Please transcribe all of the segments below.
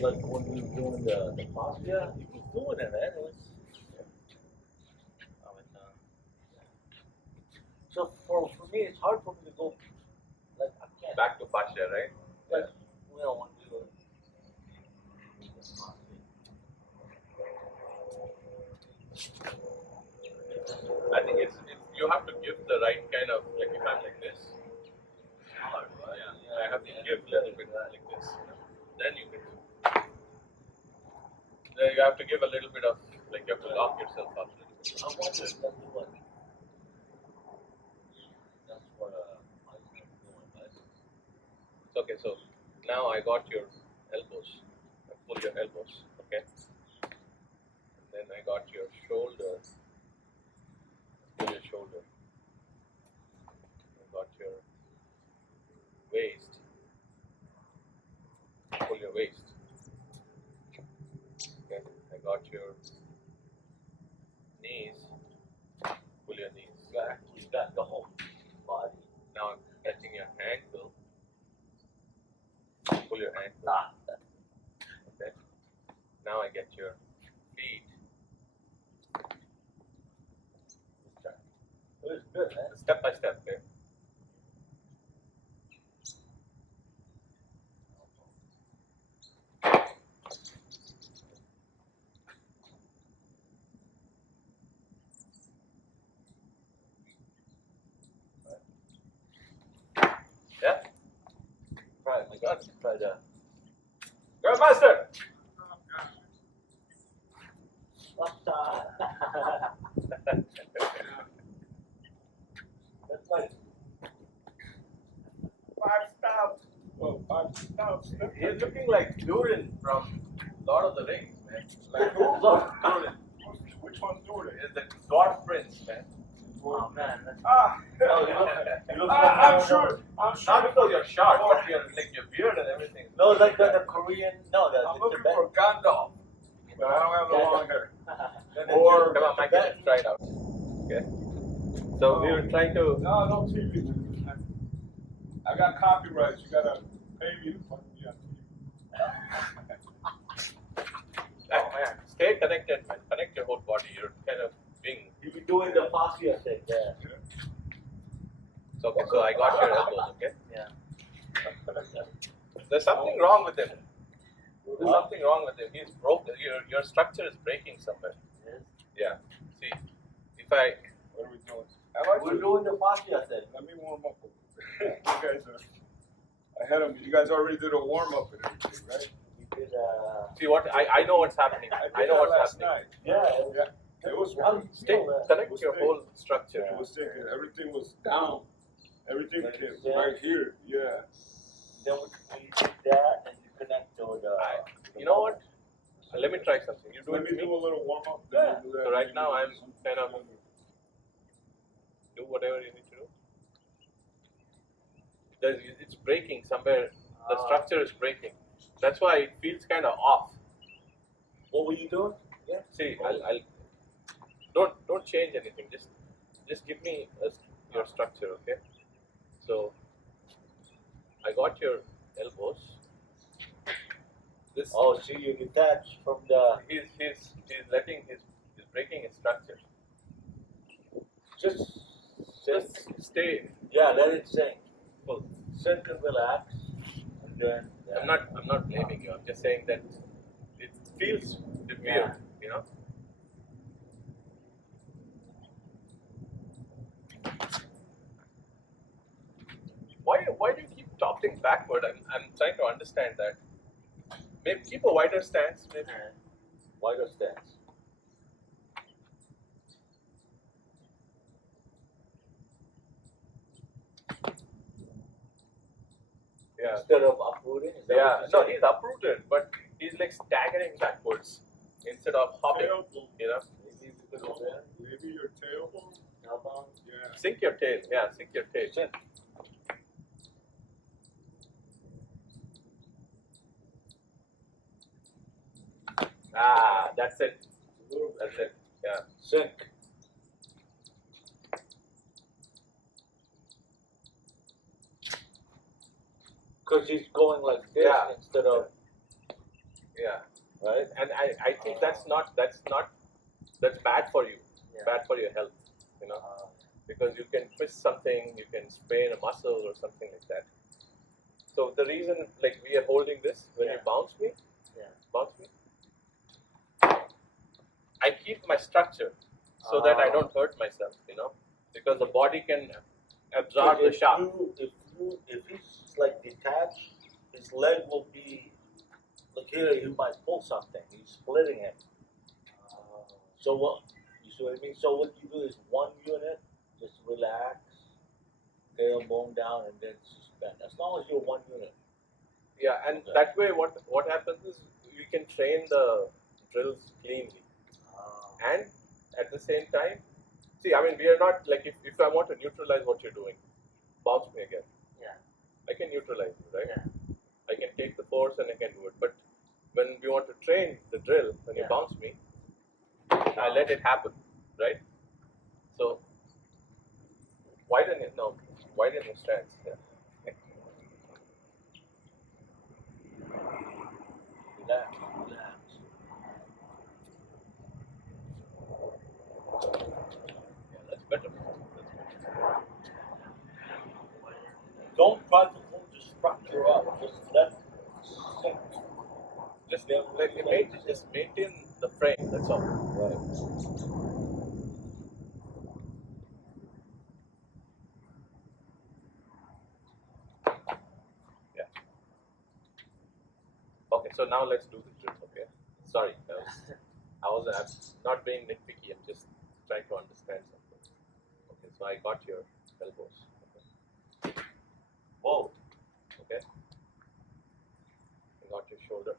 like when we were doing the posture, he was doing it, man. It was. So for me, it's hard for me to go. Like I can't. Back to posture, right? Like you know when we were. I think it's you have to give the right kind of, like if I'm like this, I have to give a little bit like this. Then you can. Then you have to give a little bit of, like you have to lock yourself up a little bit. I wonder if that's what. That's what I was doing, right? It's okay. So now I got your elbows. I pull your elbows. Okay. And then I got your shoulder. Pull your shoulder. I got your waist. Pull your waist. Okay. I got your knees. Pull your knees. You got the whole body. Now I'm touching your ankle. Pull your ankle. Okay. Now I get your feet. It was good, man. Step by step, okay? Yeah? Try it, my God. Try that. Grandmaster! That's like 5 stops. Well, 5 stops. He's looking like Durin from Lord of the Rings, man. Like Durin. Which one's doing it? He's the dwarf prince, man. oh man. I'm sure. Not because you're short, but your beard and everything. No, it's like the Korean. No, I'm the looking Tibet. for Gandalf, but I don't have the long hair. Or come on, Mike, let's try it out. Okay. So we were trying to. No, no TV. I got copyrights. You gotta pay me to fuck me up. Oh man, stay connected, man. Connect your whole body. You're kind of being. You be doing the fascia thing, yeah. So, okay, so I got your elbows, okay? Yeah. There's something wrong with him. There's something wrong with him. He's broken. Your structure is breaking somewhere. Yes. Yeah. See, if I. What are we doing? We're doing the fascia thing. Let me warm up. You guys are ahead of me. You guys already did a warm up and everything, right? We did. See what I know what's happening. I know what's last happening. night. Yeah. It was Stay, connect your whole structure. It was thinking everything was down. Everything Like came this. right here. Yeah. Then we did that, and you connect to the. You know what? Let me try something. You do Let it me with do me. a little warm up. Yeah. So right now I'm kind of do whatever you need to do. It's breaking somewhere. The structure is breaking. That's why it feels kind of off. What were you doing? Yeah. See, I'll don't change anything. Just give me your structure, okay? So I got your elbows. This Oh, so you detach from the. he's breaking his structure. Just Stay. yeah, let it sink. Well, sink and relax, and then. I'm not blaming you. I'm just saying that it feels weird, you know. Why do you keep toppling backward? I'm trying to understand that. Maybe keep a wider stance. Maybe. Wider stance. Yeah. Instead of uprooting. Is that Yeah. what No, you he's uprooted, but he's like staggering backwards instead of hopping. You know. Maybe we could go there. Maybe your tailbone. Elbow. Yeah. Sink your tail. Yeah, sink your tail. Sink. Ah, that's it. That's it. Yeah. Sink. Because he's going like this Yeah. instead of. Yeah. right? And I think that's bad for you, bad for your health, you know, because you can twist something, you can sprain a muscle or something like that. So the reason, like we are holding this, when you bounce me, I keep my structure so that I don't hurt myself, you know, because the body can absorb the shock. If he's like detached, his leg will be. Look here, you might pull something. He's splitting it. So what? You see what I mean? So what you do is one unit, just relax, tailbone down, and then suspend. As long as you're one unit. Yeah, and that way, what happens is you can train the drills cleanly, and at the same time, see, I mean, we are not like if I want to neutralize what you're doing, bounce me again. Yeah. I can neutralize you, right? Yeah. I can take the force and I can do it. But when we want to train the drill, when you bounce me, I let it happen, right? So widen your stance. Yeah. Relax, relax. Yeah, that's better. Don't try to hold the structure up. Just let it sink. Just maintain the frame. That's all. Right. Yeah. Okay, so now let's do the drill. Okay. Sorry, I'm not being nitpicky. I'm just trying to understand something. Okay, so I got your elbows. Okay. Whoa. Okay. I got your shoulder.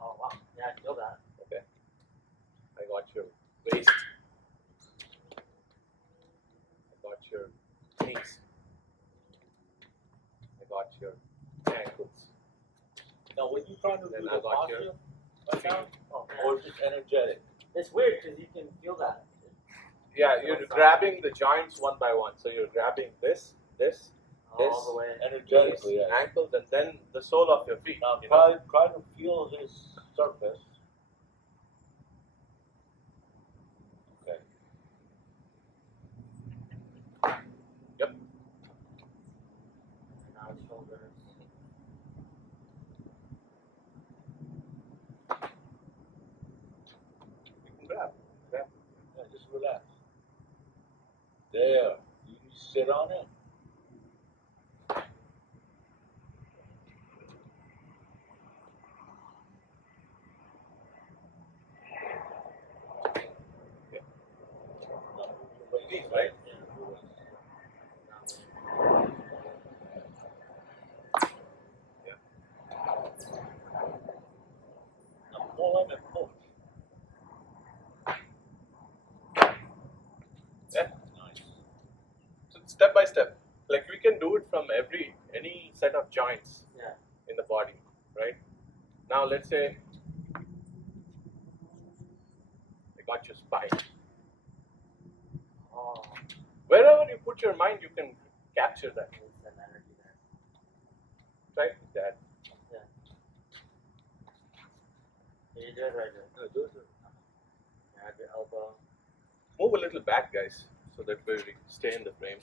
Oh wow. Yeah, I feel that. Okay. I got your waist. I got your knees. I got your ankles. Now, when you trying to Then do I the got your posture right now, Oh, or is it energetic? it's weird because you can feel that. Yeah, you're grabbing the joints one by one. So you're grabbing this, All the way. Energetically, yeah. ankles, and then the sole of your feet. Now, You know? try to feel his surface. Okay. Yep. And now his shoulders. You can grab. Yeah, just relax. There. You sit on it. These, right? Yeah. Now pull him and push. Yeah. Nice. So step by step. Like we can do it from any set of joints in the body, right? Now let's say I got your spine. Oh, Wherever you put your mind, you can capture that. there's some energy there. Right? That. Yeah. You do it right there. No, do it. Grab your elbow. Move a little back, guys, so that way we stay in the frame.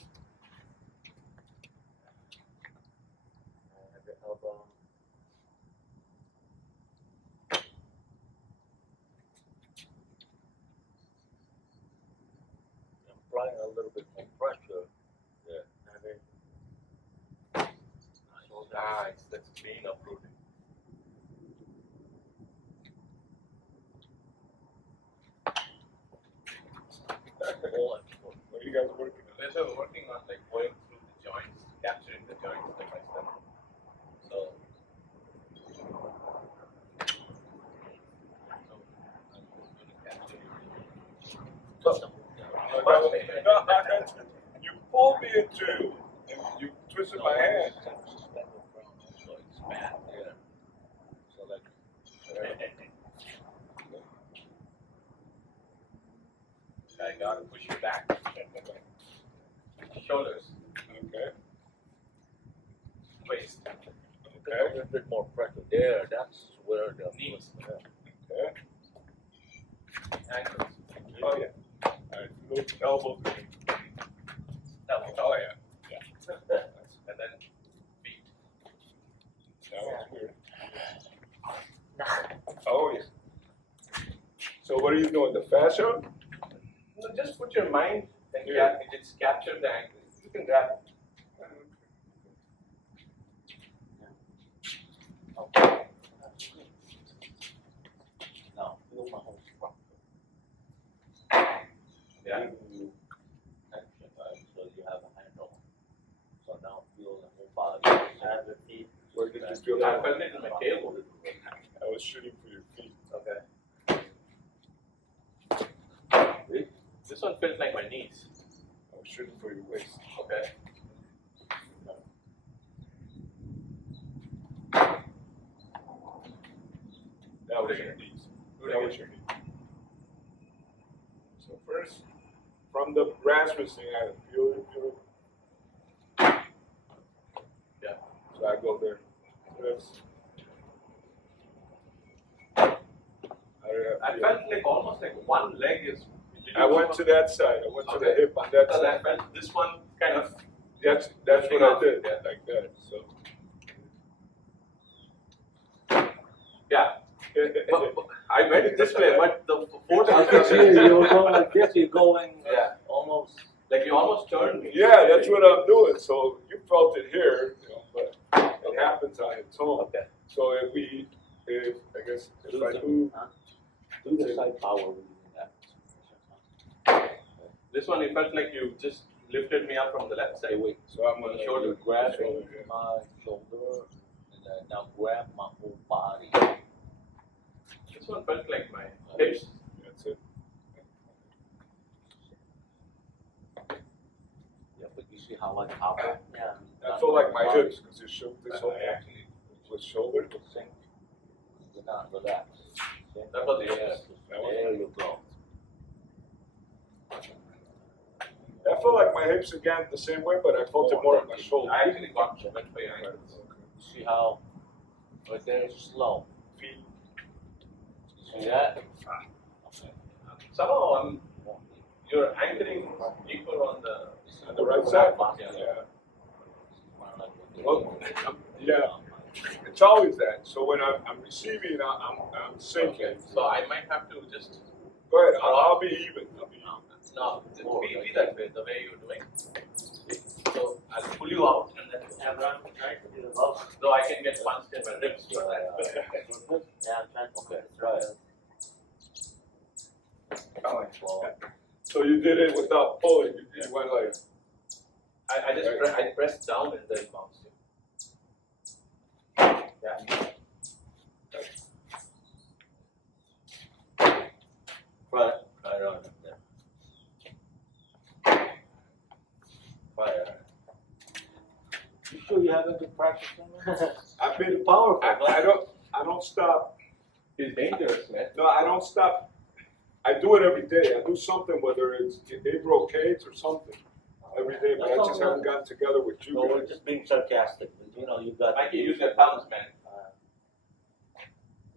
Grab your elbow. Applying a little bit more pressure. Yeah. Grab your shoulders. Nice. That's clean uprooting. What are you guys working on? We're working on like going through the joints, capturing the joints step by step. So You pulled me into, and you twisted my hand. Suspended from so expand. Yeah. So like. I gotta push you back. Shoulders, Okay. waist. A little bit more pressure there. That's where what are you doing? The fascia? No, just put your mind and Yeah. it's capture the angle. You can grab it. Okay. Now feel my whole structure. Yeah. Giving you tension, right? So you have a handle. So now feel the whole body. Have your feet. Where did you feel I that? felt it in my tail. I was shooting for your feet. Okay. This one felt like my knees. I was shooting for your waist. Okay. That was your knees. That was your knee. So first, from the Rasmus thing, I feel it. Yeah. So I go there. This. I felt like almost like one leg is. I went to that side. I went to the hip on that Because I side. felt this one kind of. That's what I did. Like that. So. Yeah. But I went this way, but the force I can see it, you're going like this, you're going Yeah. almost. like you almost turned me. Yeah, that's what I'm doing. So you felt it here, you know, but it happens on its own. Okay. So if I do, Do the side power using that. This one, it felt like you just lifted me up from the left side. Wait, so I'm gonna Shoulder. grab shoulder, my shoulder, and then now grab my whole body. This one felt like my hips. That's it. Yeah, but you see how I cover? Yeah. I feel like my hips because it showed this whole Actually, with shoulder. Sink. Do not relax. That was the Yes. hips. There you go. I feel like my hips again the same way, but I felt it more on my shoulder. I actually got went for your ankles. See how right there is slow. Feet. See that? Okay. Somehow you're anchoring equal on the right side? Yeah. Well, yeah. It's always that. So when I'm receiving, I'm sinking. Okay. So I might have to just Go ahead. I'll be even. no be that way, the way you're doing. So I'll pull you out and then Yeah, but I'm trying to do the both. though I can get punched in my ribs for that. Yeah, I'm trying to Okay, right. So you did it without pulling. You went like. I just I pressed down and then bounced you. Yeah. Right. Right on there. Fire. You sure you haven't been practicing? I've been Powerful. I don't stop. It's dangerous, man. No, I don't stop. I do it every day. I do something, whether it's April Cates or something, every day. But I just haven't gotten together with you No, we're guys. just being sarcastic. You know, you got. I can use your thumbs, man.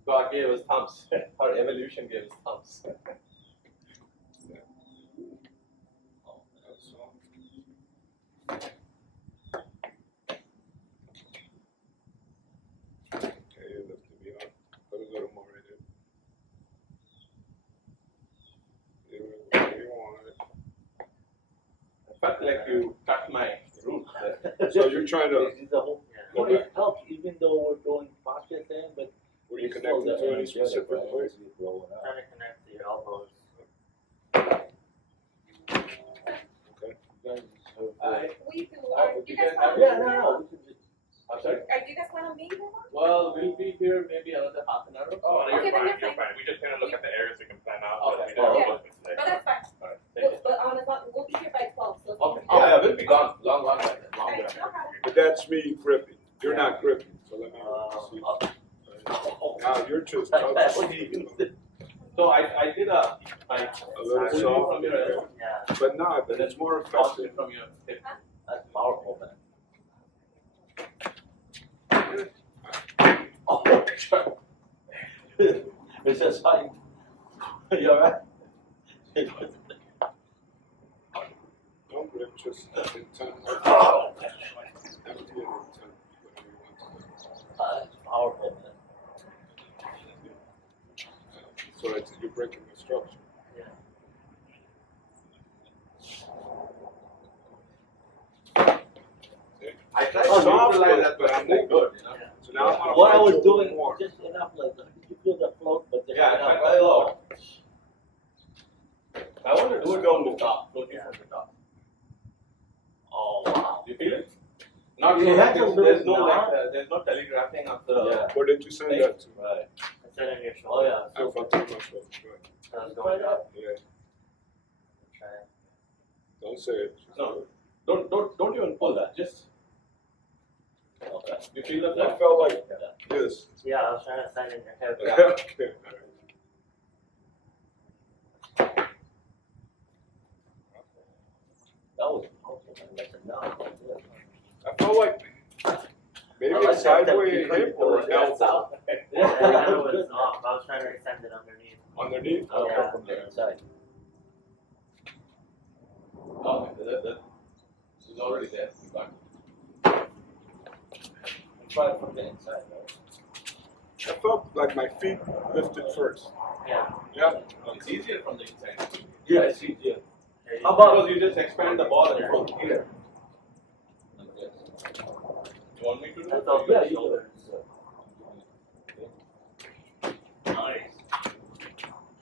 God gave us thumbs. Our evolution gave us thumbs. Okay, you lifted me up. Put a little more in it. You want it. I felt like you cut my roots there. So you're trying to. This is the whole. Go Well, back. it helps even though we're doing pocket thing, but. Were you it's still connected the to any energetic, specific right? place? As you're growing up. Trying to connect to your elbows. Okay. You guys deserve We do. You You guys guys want have- to Yeah, be no, here? no. We can just. I'm sorry? Are you guys want to be here? Well, we'll be here maybe another half an hour. Oh, no, Okay, you're then fine, you're you're fine. fine. We just kind of look at the areas we can plan out. Okay. We don't Yeah. look at today. But that's fine. Alright, thank you. But we'll be here by 12. So Okay. Oh, yeah, we'll be gone. Long by then. Long Okay, by no problem. But that's me gripping. You're not gripping. So let me see. Now you're just That's touching. what you did. So I did a little pull you soft. from your elbow, Yeah. But no, but it's more toss effective. it from your hip. That's powerful, man. Oh, sure. It's just like, you alright? Don't grip, just in time. Oh, Empty it in time. Whatever you want to do. that's powerful, man. So you're breaking this structure. I tried Oh, to soft, neutralize that, but but I'm I'm not good, you know. So now I'm gonna What I fight was you a little doing, more. just enough, like, did you feel the float, but just Yeah, enough, I right? know. I want to do it from the top, floating from the top. Oh, wow. Do you feel it? Not Yeah, so that's that a little there's no knot. there's no telegraphing of the. Yeah. Where did you send that to? Right. It's in your Oh, shoulder. yeah. I felt it myself. Right. So it's going up. Yeah. Try it. Don't say it. No, don't even pull that. Just Okay. you feel the I flow. felt like this. Yeah, I was trying to send it in your head. Yeah. Okay. That was awesome. That's a knot. I felt like maybe I a like that sideways technique. hip or an elbow Yeah, that was off. I was trying to extend it underneath. underneath. I'll Yeah. go from the inside. Oh, that is already there. You got it. Try it from the inside, right? I felt like my feet lifted first. Yeah. Yeah. It's easier from the inside. Yeah, it's easier. There you How go. about- Because you just expand the ball and Yeah. from here. Like this. You want me to do That's it? all Yeah, good you do shoulders. it. Nice.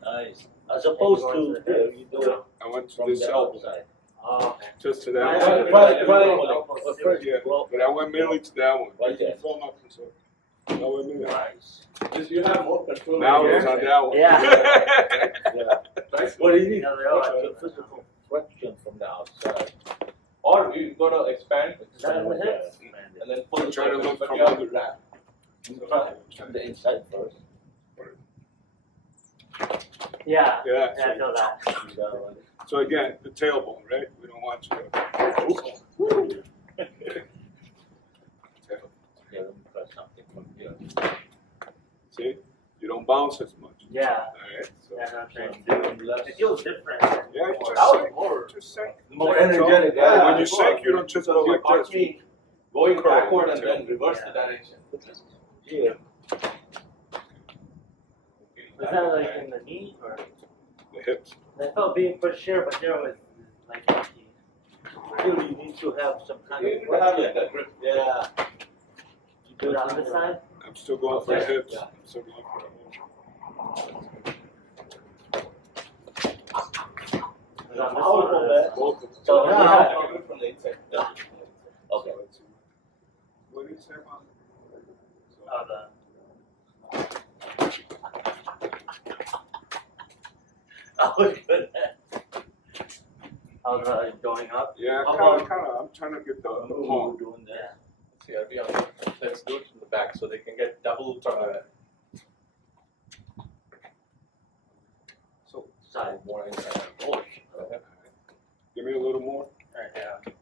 Nice. As opposed to here, you do it I went to from this the elbow, outside. Oh, okay. just to Right, that one. But first, Yeah, well, but I went mainly to that one. Right there. Feel my concern. I went mainly. nice. Just you have more control. Now over it's your on hand. that one. Yeah. Right? What do you need? Yeah, they are. Physical friction from the outside. Or you gotta expand Is that in the hips? and then pull. I'm trying to look but from you have to under. wrap. You try from the inside first. Yeah. Yeah. Yeah, I feel that. You got it. So again, the tailbone, right? We don't want you to. Yeah, let me try something from here. See, you don't bounce as much. Yeah. All right. So That's what I'm trying to From do. left. It feels different. yeah, you That just was sink. more. Just sink. More energetic. Yeah, Yeah. when you sink, you don't just go So you like caught this. me going Curl. backward and then reverse the direction. Yeah. Was that like in the knee or? The hips. I felt being pushed here, but there was like empty. Here you need to have some kind You of need to have friction. like a grip. Yeah. You Do it on it this side? I'm still going for the hips. Yeah. I'm still going for the hips. Was on this Powerful, one? man. Both of them. So Yeah, now, you do it from the inside. Yeah. okay. What do you say about Oh, the. Oh, good. Oh, the going up? Yeah, How kind of. I'm trying to get the We're palm. doing that. See, I'll be on. Let's do it from the back so they can get double from the. So side more inside. Oh, Give me a little more. Right, yeah.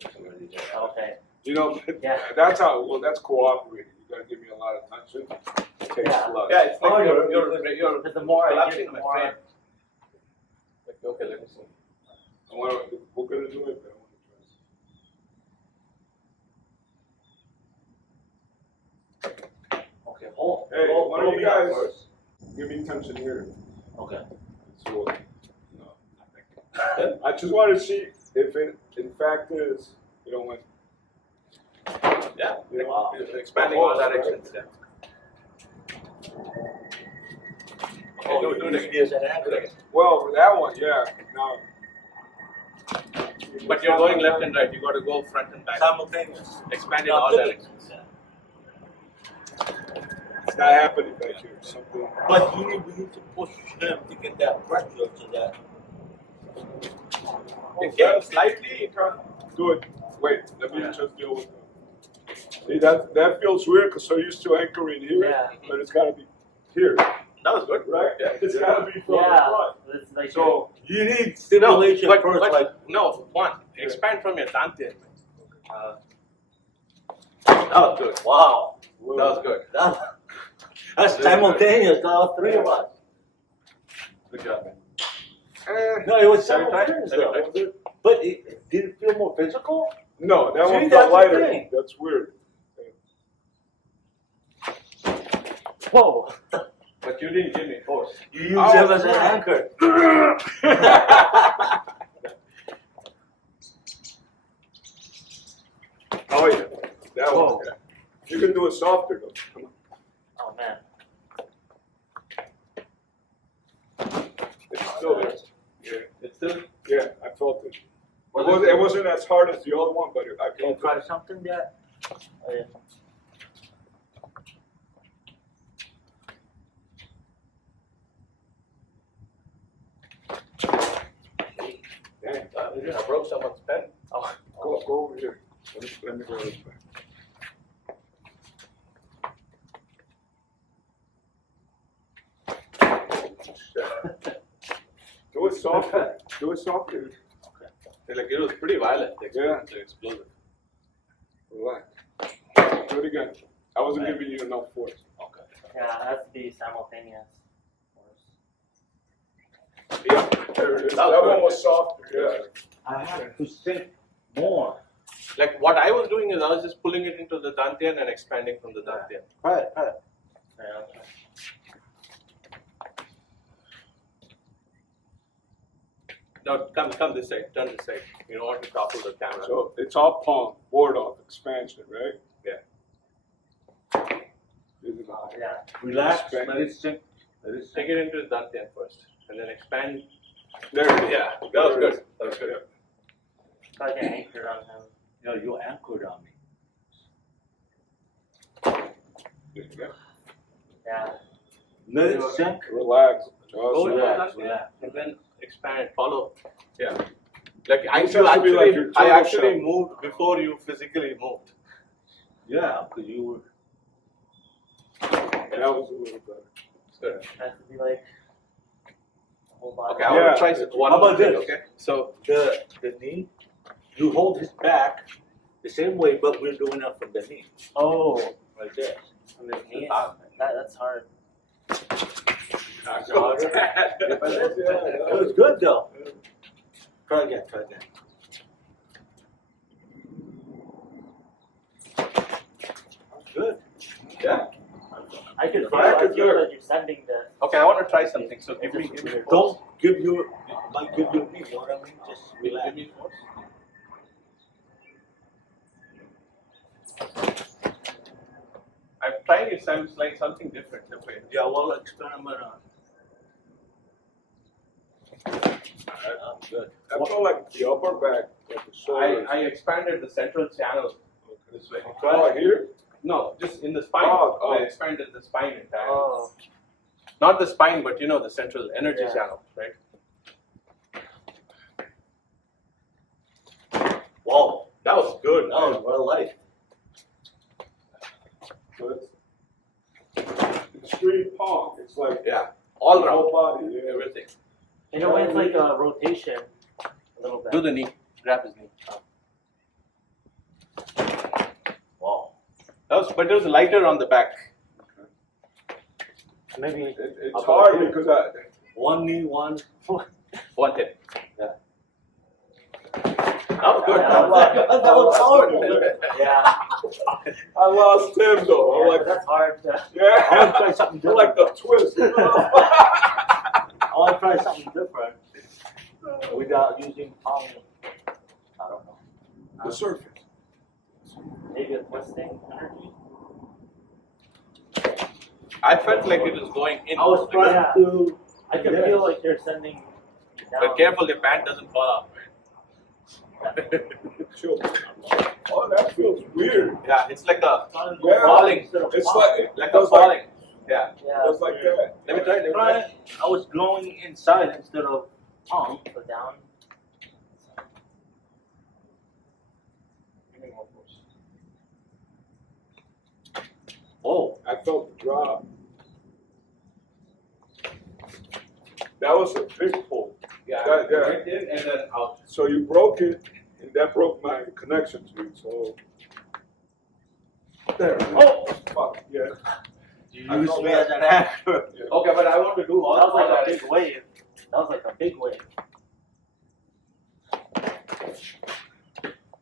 it's already there. Okay. You know, Yeah. that's how. Well, that's cooperating. You gotta give me a lot of touch. It takes Yeah. a lot. Yeah, it's like Oh, you're Because the more I collapsing get, the my more. frame. Like, okay, let me see. We're gonna do it. But I Okay, hold. Hey, hold- one of hold you me up guys- first. wanna give me tension here. Okay. So, no. I just want to see if it, in fact, is. You know when. Yeah, You know, Wow. it's expanding all directions. Yeah. Oh, do you it do again. it as an angle. Well, for that one, yeah. Now. But you're going left and right. You got to go front and back. Simultaneous. Expand in Now, all look at- directions. It's not happening back here. Something. But we need to push him to get that pressure so that. You can slightly. You can. Do it. Wait, let me just deal with that. See, that feels weird because I'm used to anchoring here, Yeah. but it's got to be here, That was good. right? Yeah. It's got to be from the Yeah. front. It's like. So, You need stimulation but, first, but like. no, one. Expand from your dantian. That was good. Wow. That was good. That's simultaneous, all three of us. Good job, man. No, it was Have you tried? simultaneous Have you though. tried? Was it? But did it feel more physical? no, that See, one that's felt the lighter. thing. That's weird. Whoa. But you didn't give me force. You use him as an anchor. Oh yeah, that Whoa. one. You can do it softer though. Come Oh man. on. It's still there. Yeah, It's still. yeah, I felt it. It wasn't as hard as the other one, but I Can you felt try it. something yet? Oh yeah. Dang. I broke someone's pen. Oh. Go over here. Let me go this way. Do it softer. Do it softer. Like it was pretty violent. Yeah. The explosive. Relax. Do it again. I wasn't giving you enough force. Okay. Yeah, it has to be simultaneous. Yeah, there it is. That was That good. one was softer. Yeah. I have to sink more. Like what I was doing is I was just pulling it into the dantian and expanding from the dantian. Try it, try it. Yeah. Now come this side. Turn this side. You don't want to topple the camera. So it's all Peng, ward off, expansion, right? Yeah. This is all. Yeah. Relax, Expand. let it sink. Let it Take sink. it into the dantian first, and then expand. There it is. Yeah, that was good. That was good. If I get anchored on him. No, you anchored on me. There you go. Yeah. Let it sink. Relax. Just Go into the relax. dantian, and then expand. Follow. Yeah. Like I This should has to be actually, like your I turtle actually shell. moved before you physically moved. Yeah, because you were. That was a little better. It's good. It has to be like the whole body. Okay, I want Yeah. to try one How more about thing. this? Okay. So The knee, you hold his back the same way, but we're doing it from the knee, Oh, right there. from his knees. That's hard. That's harder. Yeah, It was good though. Try again, try again. Good. yeah. I can feel, Back I is feel there. that you're sending this. Okay, I want to try something. So give me Don't give your, might give your knee, you know what I mean? Just relax. Give me force. I'm trying it sounds like something different. Okay. Yeah, well, experiment on. Good. I felt like the upper back, like the shoulders. I expanded the central channel this way. Oh, here? No, just in the spine. Oh. I expanded the spine entirely. Oh. Not the spine, but you know the central energy Yeah. channel, right? Whoa, That was good. that was well light. So it's extreme Peng. It's like Yeah, all the around, whole body. Yeah. everything. In a way, it's like a rotation. A little bit. Do the knee. Grab his knee. Wow. But it was lighter on the back. Maybe. It's hard because One knee, one. One hit. Yeah. That was good. Yeah, That was powerful. Yeah. I lost him though. I'm Yeah, like, that's hard to. I want to yeah. try something I like different. the twist. You know? I want to try something different without using palm. I don't know. The surface. Maybe a twisting energy. I felt like it was going in. I was trying Yeah. to. I can Yes. feel like you're sending you down. But careful, the pant doesn't fall off. Chill. Oh, that feels weird. Yeah, it's like a Yeah. falling. It's like Like it a was like falling. Yeah. Yeah. it was like that. Let me try. Let me Try try. it. I was going inside instead of palm. So down. Give me more force. Oh, I felt the drop. That was a big pull. Yeah, Yeah. right in and then out. So you broke it, and that broke my connection to it. So there. oh! Fuck yeah. You I used felt me that. as an anchor. Yeah. Okay, but I want to do all That was like that. a big wave. That was like a big wave.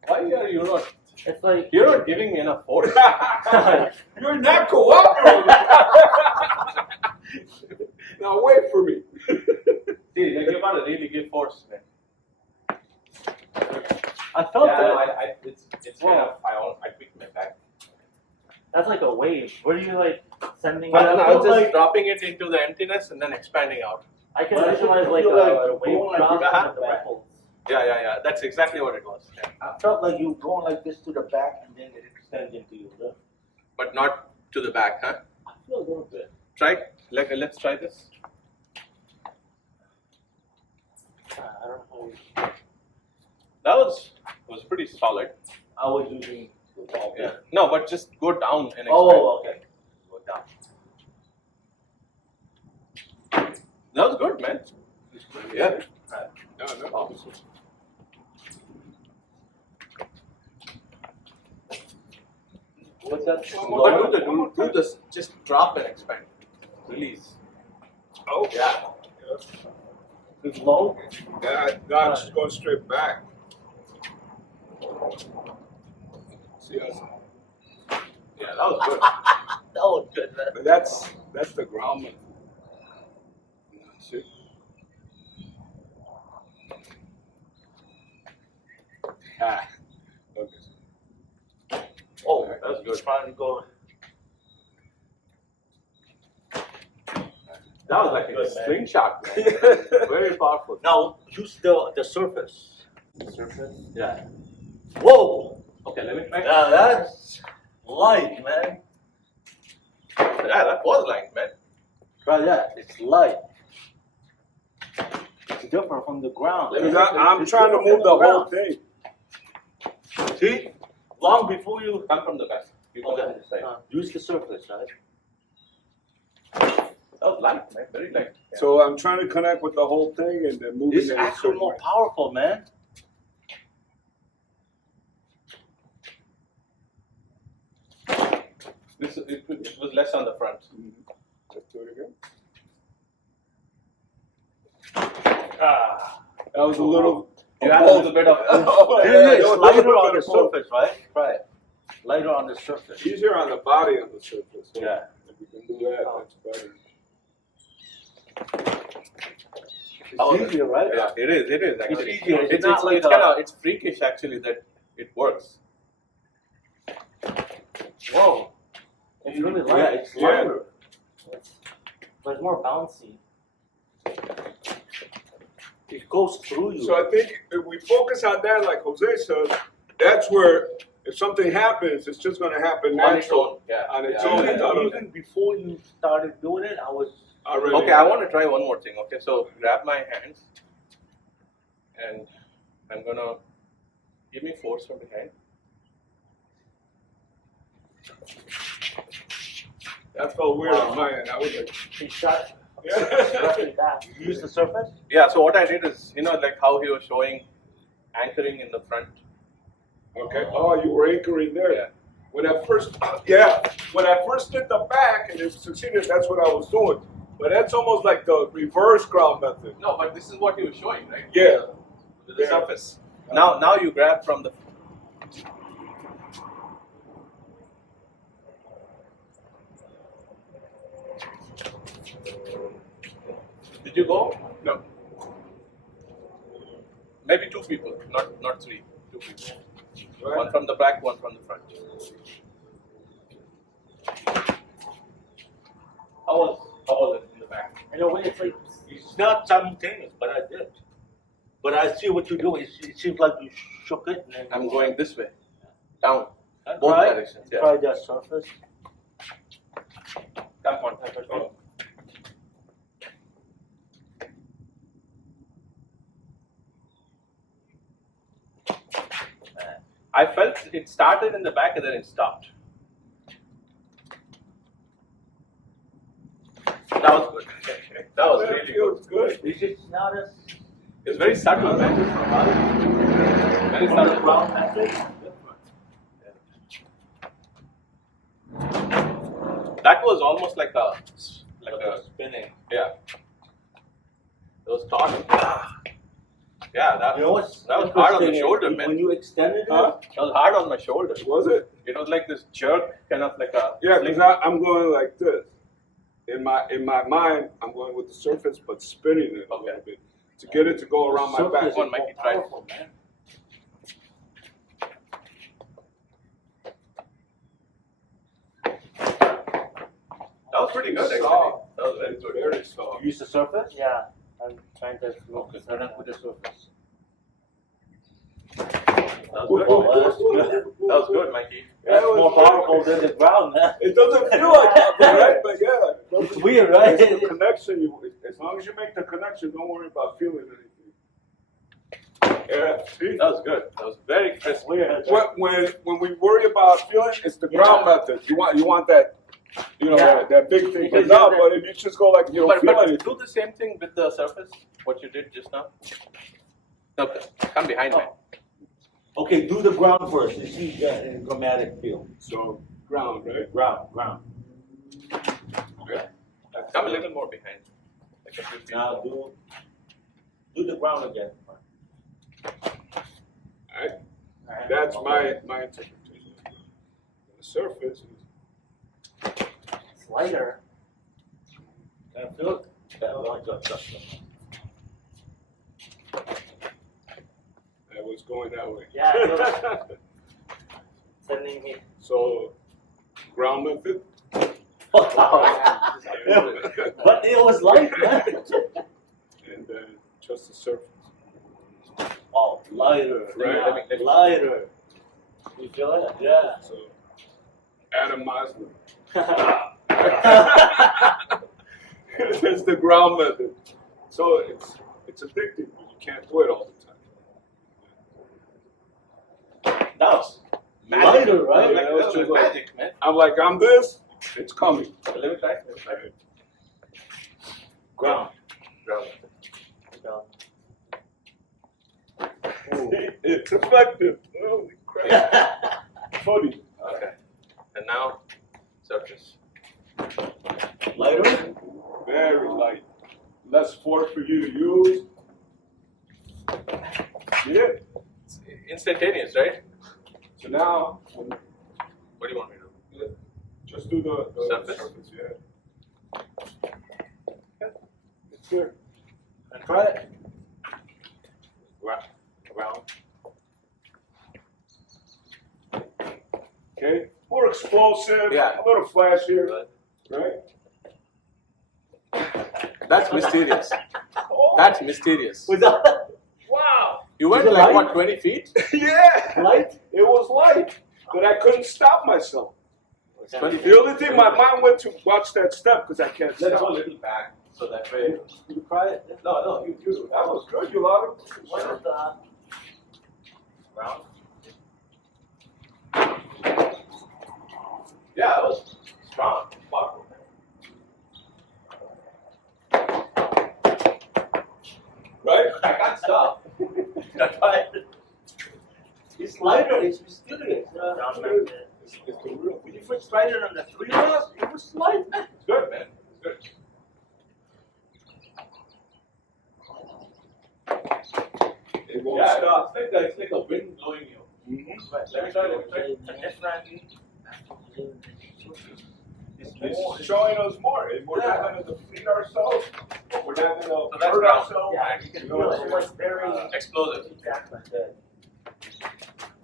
Why are you not? It's like. You're not giving me enough force. You're not cooperating. Were you like sending? But it No, up? I was just like- dropping it into the emptiness and then expanding out. I can But I visualize feel like like a you're wave going like drop this at the back. ripples. Yeah. That's exactly what it was. Yeah. I felt like you were going like this to the back and then it extends into your lip. But not to the back, huh? I feel a little bit. Try. Let's try this. I don't know. That was pretty solid. I was using the wall. Yeah. No, but just go down and expand. Oh, okay. Go down. That was good, man. Yeah. No. What's that? But do this. Just drop and expand. Release. Oh, Yeah. It's low. Yeah, no, just going straight back. See, Yeah, that was good. That was good, man. but that's the ground method. See? Okay. Oh, That was good. Trying to go. That was like a Good, man. slingshot, man. Very powerful. Now use the surface. Surface. Yeah. Whoa! Okay, let me try. Now that's light, man. Yeah, that was light, man. Try that. It's light. It's different from the ground. Because I'm trying to move the whole thing. See? Long before you. Come from the back. You come Okay. from the side. Use the surface, right? That was light, man. Very light. Yeah. So I'm trying to connect with the whole thing and then moving It's it a actually certain more way. powerful, man. It was less on the front. Let's do it again. Ah. That was a little. You had a little bit of. It's lighter little on bit the of both. surface, right? Try it. Lighter on the surface. Easier on the body on the surface. Yeah. If you can do that, that's better. It's easier, right? Yeah, it is actually. easier. It's It's, not it's, like it's a- kind of it's freakish actually that it works. Whoa. It's really Yeah, light. it's lighter. But it's more bouncy. It goes through you. So I think if we focus on that, like Jose said, that's where if something happens, it's just going to happen On its naturally. own. Yeah. On its yeah, own. yeah, yeah. Even before you started doing it, I was. Already. Okay, I want to try one more thing. Okay, so grab my hands and I'm gonna give me force from behind. That felt weird on my end. I was like, He shot yeah. roughly back. Use the surface? Yeah, so what I did is, like how he was showing anchoring in the front. Okay. Oh, you were anchoring there. Yeah. When I first did the back and it succeeded, that's what I was doing. But that's almost like the reverse ground method. No, but this is what he was showing, right? Yeah. To the Yeah. surface. Now you grab from the. Did you go? No. Maybe two people, not three. Two people. Right? One from the back, one from the front. How was it in the back? In a way, it's like It's not simultaneous, but I did. But I see what you're doing. It seems like you shook it. And then I'm going this way, down, And both try, directions. Yeah. try that surface. That one. I felt it started in the back and then it stopped. That was good. That was That really feels good. good. It's just not as It's very subtle, man. Very from the subtle. ground method. That was almost like a Spinning. yeah. It was taut. Yeah, that You know what's that was hard on the interesting is shoulder, when man. you extended it, Huh? That was hard on my shoulder. Was it? It was like this jerk, kind of like a Yeah, because I'm going like this. In my mind, I'm going with the surface, but spinning it a Okay. little bit to get it to go around my surface back. is Come on, Mikey, more try it. powerful, man. was pretty good, actually. Soft. That was very It's good. very soft. You use the surface? Yeah, I'm trying to. Okay, turn up with the surface. That was good. Oh, that's good. That was good, Mikey. That's more powerful than the ground, huh? It doesn't feel like that, right? But yeah. It's weird, right? It's the connection. As long as you make the connection, don't worry about feeling anything. Yeah, see? That was good. That was very crisp. It's weird. When we worry about feeling, it's the ground method. You want that, Yeah. that big thing. Because But no, you're but if you just go like you don't feel But anything. do the same thing with the surface, what you did just now. No, come behind me. Okay, do the ground first. You see that in chromatic feel. So ground, right? Ground. Okay. Come a little more behind. Like a few feet Now more. do the ground again. Alright. That's my interpretation. The surface is It's lighter. Can I feel it? That one just. that was going that way. Yeah, I feel it. Sending me. So ground method. But it was light, man. And then just the surface. Oh, lighter. Right. Yeah, lighter. You feel it? Yeah. So atomizing. It's the ground method. So it's addictive, but you can't do it all the time. That's Magic. lighter, right? Yeah, That was just magic, man. I'm like, I'm this, it's coming. Let me try. Let me try. Ground. Ground. It's effective. Holy crap. Funny. Okay. And now, surface. Lighter? Very light. Less force for you to use. Yeah. It's instantaneous, right? So now, What do you want me to do? just do the Surface? Yeah. It's here. And try it. Around. Okay. More explosive. Yeah. A little flashier. Right? That's mysterious. Oh, That's mysterious. Without wow. You went Is it like light? what, 20 feet? Yeah. light? It was light, but I couldn't stop myself. 20 The only thing my mind went to watch that step because I can't Let's go a stop. little back so that way. You try it? No, you do. That was good, you love it. What is the ground? Yeah, that was strong. Powerful. Right? I can't stop. Try it. It's lighter, it's mysterious. Ground method. It's the real When you first tried it on the 3 hours, it was light, man. It's good, man. It's good. It won't Yeah, stop. it's like a wind blowing you. Mm-hmm. Let me try. Let me try. It's showing us more. And we're not going to deplete ourselves. We're not going So to that's hurt ground. ourselves. Yeah, you can feel it. It was very Explosive. exactly.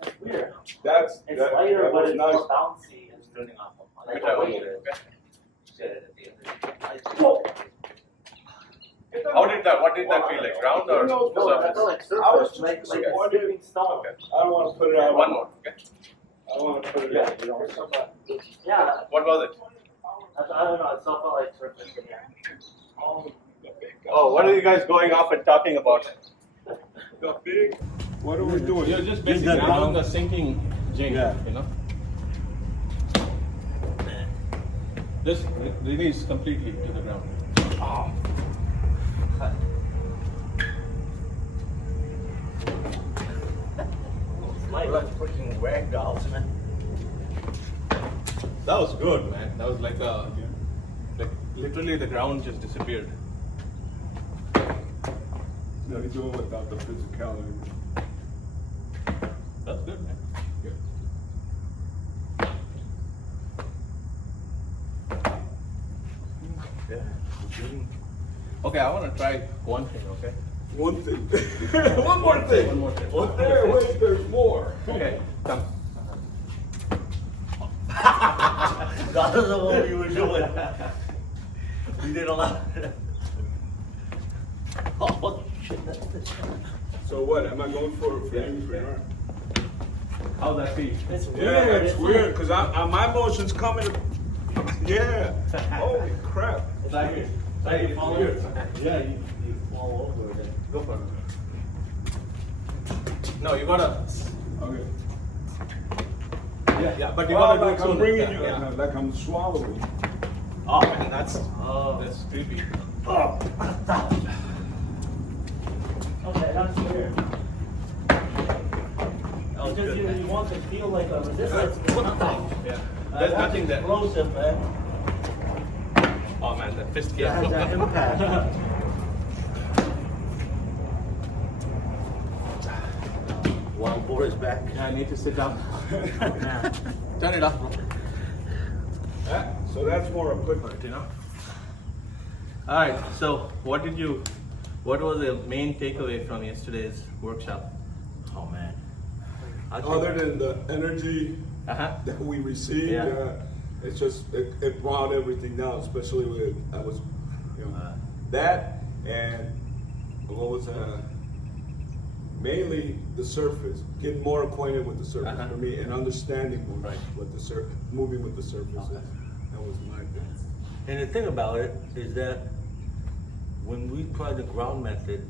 That's weird. That's It's that, lighter, that but was it's nice. more bouncy. It's turning off. Let me try one more. How did that? What did that feel like? Ground or No, No, I surface? feel like I was surface, just like disappointed. skipping stone. Okay. I don't want to put it out. One more. Okay. I don't want to put it Yeah, out. you know, Yeah, What was it? I don't know. It still felt like surface to me. Oh, what are you guys going off and talking about? The big. What are we doing? You're just Use basically that doing ground. the sinking jig, Yeah. you know? This release completely to the ground. Oh. Light. Like freaking rag dolls, man. That was good, man. That was like literally the ground just disappeared. No, he's doing without the physicality. That's good, man. Yeah. Okay, I want to try one thing, okay? One thing. One more thing. One more thing. Wait, there's more. Okay, come. That is what we were doing. You did a lot. Oh shit. So what? Am I going for you for your? How's that feel? It's weird. Yeah, it's isn't weird it? because my motion's coming. Yeah. Holy crap. Try it. You fall over. Yeah, you fall over it. Go for it. No, you gotta. Okay. Yeah, but you Oh, gotta do like it I'm slowly. bringing Yeah, you, yeah. like I'm swallowing. Oh man, that's Oh. creepy. Okay, that's weird. Oh, Because good, man. you want to feel like a resistance to something. Yeah. There's nothing there. Explosive, man. Oh man, that fist came. That has that impact. One board is back. Yeah, I need to sit down. Turn it off, bro. So that's more applicable. You know. All right. So, what was the main takeaway from yesterday's workshop? Oh man. I think- Other than the energy that we received, Yeah. it's just it brought everything down. Especially with that and what was mainly the surface. Getting more acquainted with the surface for me and understanding more what the surface, moving with the surface is. That was my thing. And the thing about it is that when we try the ground method,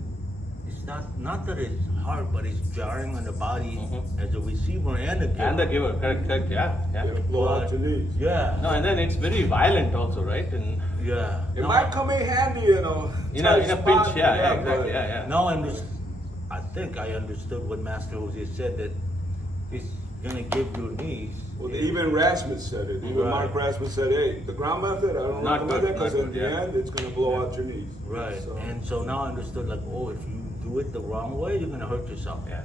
it's not that it's hard, but it's jarring on the body as a receiver and the giver. And the giver, correct, yeah. Yeah, blow out your knees. Yeah. No, and then it's very violent also, right? And Yeah. It No, might come in handy, you know. in tight a spot, pinch, yeah, exactly, but- yeah. No, I think I understood what Master Jose said, that it's gonna give your knees. Well, even Rasmus said it. Even Right. Mark Rasmus said, "Hey, the ground method, I don't Not recommend good, it because not at good, the yeah. end, it's gonna blow out your knees." Right. So, And so now I understood, like, oh, if you do it the wrong way, you're gonna hurt yourself. Yeah.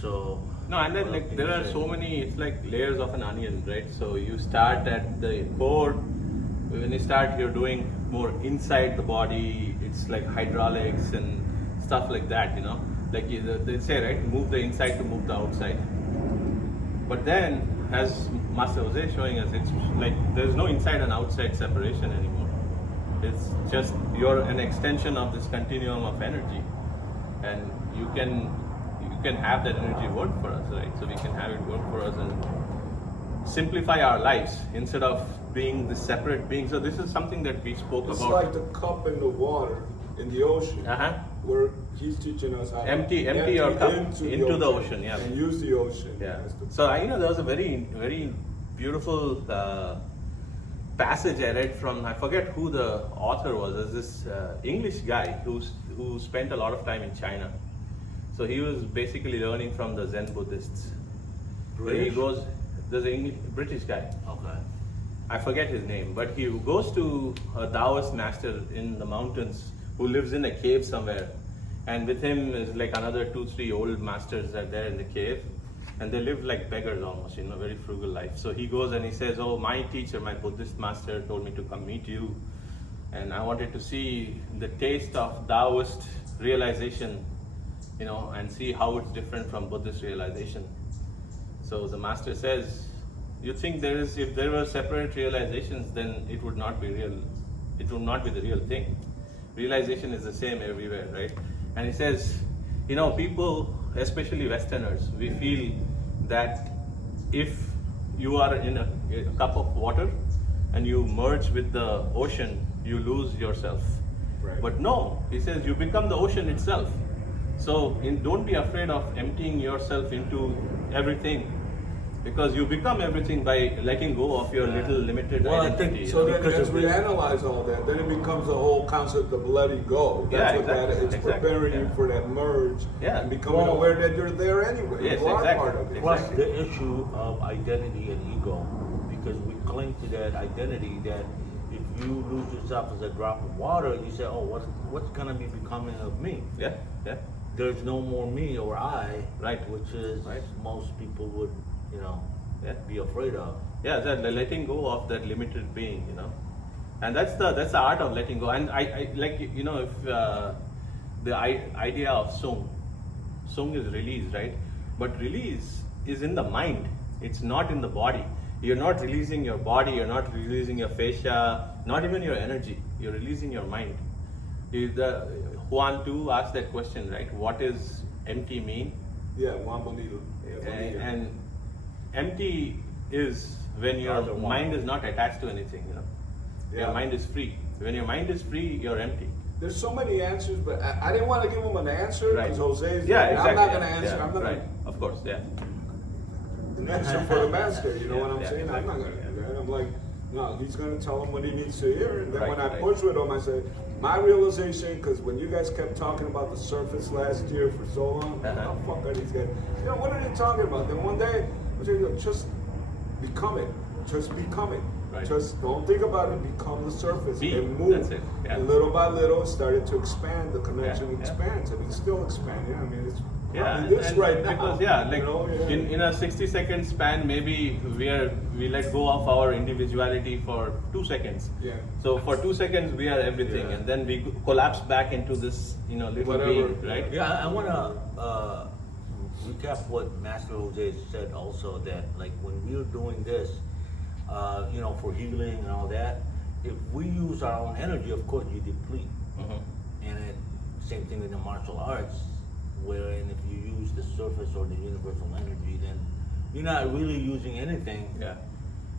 So. No, and then like there are so many, it's like layers of an onion, right? So you start at the core. When you start, you're doing more inside the body. It's like hydraulics and stuff like that, you know. Like they say, right? Move the inside to move the outside. But then, as Master Jose is showing us, it's like there's no inside and outside separation anymore. It's just you're an extension of this continuum of energy, and you can have that energy work for us, right? So we can have it work for us and simplify our lives instead of being this separate being. So this is something that we spoke it's about. like the cup in the water in the ocean, where he's teaching us how Empty to your cup into the ocean, yeah. and use the ocean. Yeah. as the- So there was a very, very beautiful passage I read from, I forget who the author was. There's this English guy who spent a lot of time in China. So he was basically learning from the Zen Buddhists. Where he British? goes, there's an British guy. Okay. I forget his name, but he goes to a Taoist master in the mountains who lives in a cave somewhere. And with him is like another 2-3 old masters that are there in the cave. And they live like beggars almost, very frugal life. So he goes and he says, oh, my teacher, my Buddhist master told me to come meet you. And I wanted to see the taste of Taoist realization, and see how it's different from Buddhist realization. So the master says, you think if there were separate realizations, then it would not be real. It would not be the real thing. Realization is the same everywhere, right? And he says, people, especially Westerners, we feel that if you are in a cup of water and you merge with the ocean, you lose yourself. Right. But no, he says you become the ocean itself. So don't be afraid of emptying yourself into everything, because you become everything by letting go of your little limited Well, I identity. think So then, Because as of we this- analyze all that, then it becomes a whole concept of letting go. That's Yeah, what that exactly, is. It's exactly, preparing you yeah. for that merge Yeah. and becoming Well- aware that you're there anyway. Yes, you are exactly. part of it. Plus Exactly. the issue of identity and ego, because we cling to that identity that if you lose yourself as a drop of water, you say, oh, what's gonna be becoming of me? Yeah, yeah. There's no more me or I, Right. which is Right. most people would, Yeah. be afraid of. Yeah, that letting go of that limited being, and that's the art of letting go. And I like, if the idea of sung is release, right? But release is in the mind. It's not in the body. you're not releasing your body, you're not releasing your fascia, not even your energy. You're releasing your mind. Juan too asked that question, right? What does empty mean? Yeah, Juan Bonito. Yeah, Bonito. And empty is when your Other one. mind is not attached to anything, you know. Yeah. Your mind is free. When your mind is free, you're empty. There's so many answers, but I didn't want to give him an answer Right. because Jose's Yeah, like, exactly. I'm not going to yeah, answer. yeah, I'm not right. going Of course, yeah. to answer for the master. You know Yeah, what I'm yeah, saying? I'm not going to exactly. do that. I'm like, no, he's going to tell him what he needs to hear. And then Right, when I right. push with him, I say, my realization, because when you guys kept talking about the surface last year for so long, Uh-huh. oh, fuck are these guys? You know, what are they talking about? Then one day, I said, just become it. Just become it. Right. Just don't think about it. Become the surface Be. and move. That's it. Yeah. And little by little, it started to expand. The connection Yeah, yeah. expands, and it's still expanding. I mean, it's Yeah, probably this and right now. because yeah, like you know, yeah. in a 60-second span, maybe we let go of our individuality for 2 seconds. Yeah. So for 2 seconds we are everything, Yeah. and then we collapse back into this, little Whatever. being, right? Yeah, I want to recap what Master Jose said also, that like when we're doing this, for healing and all that, if we use our own energy, of course you deplete. Mhm. And same thing in the martial arts, wherein if you use the surface or the universal energy, then you're not really using anything. Yeah.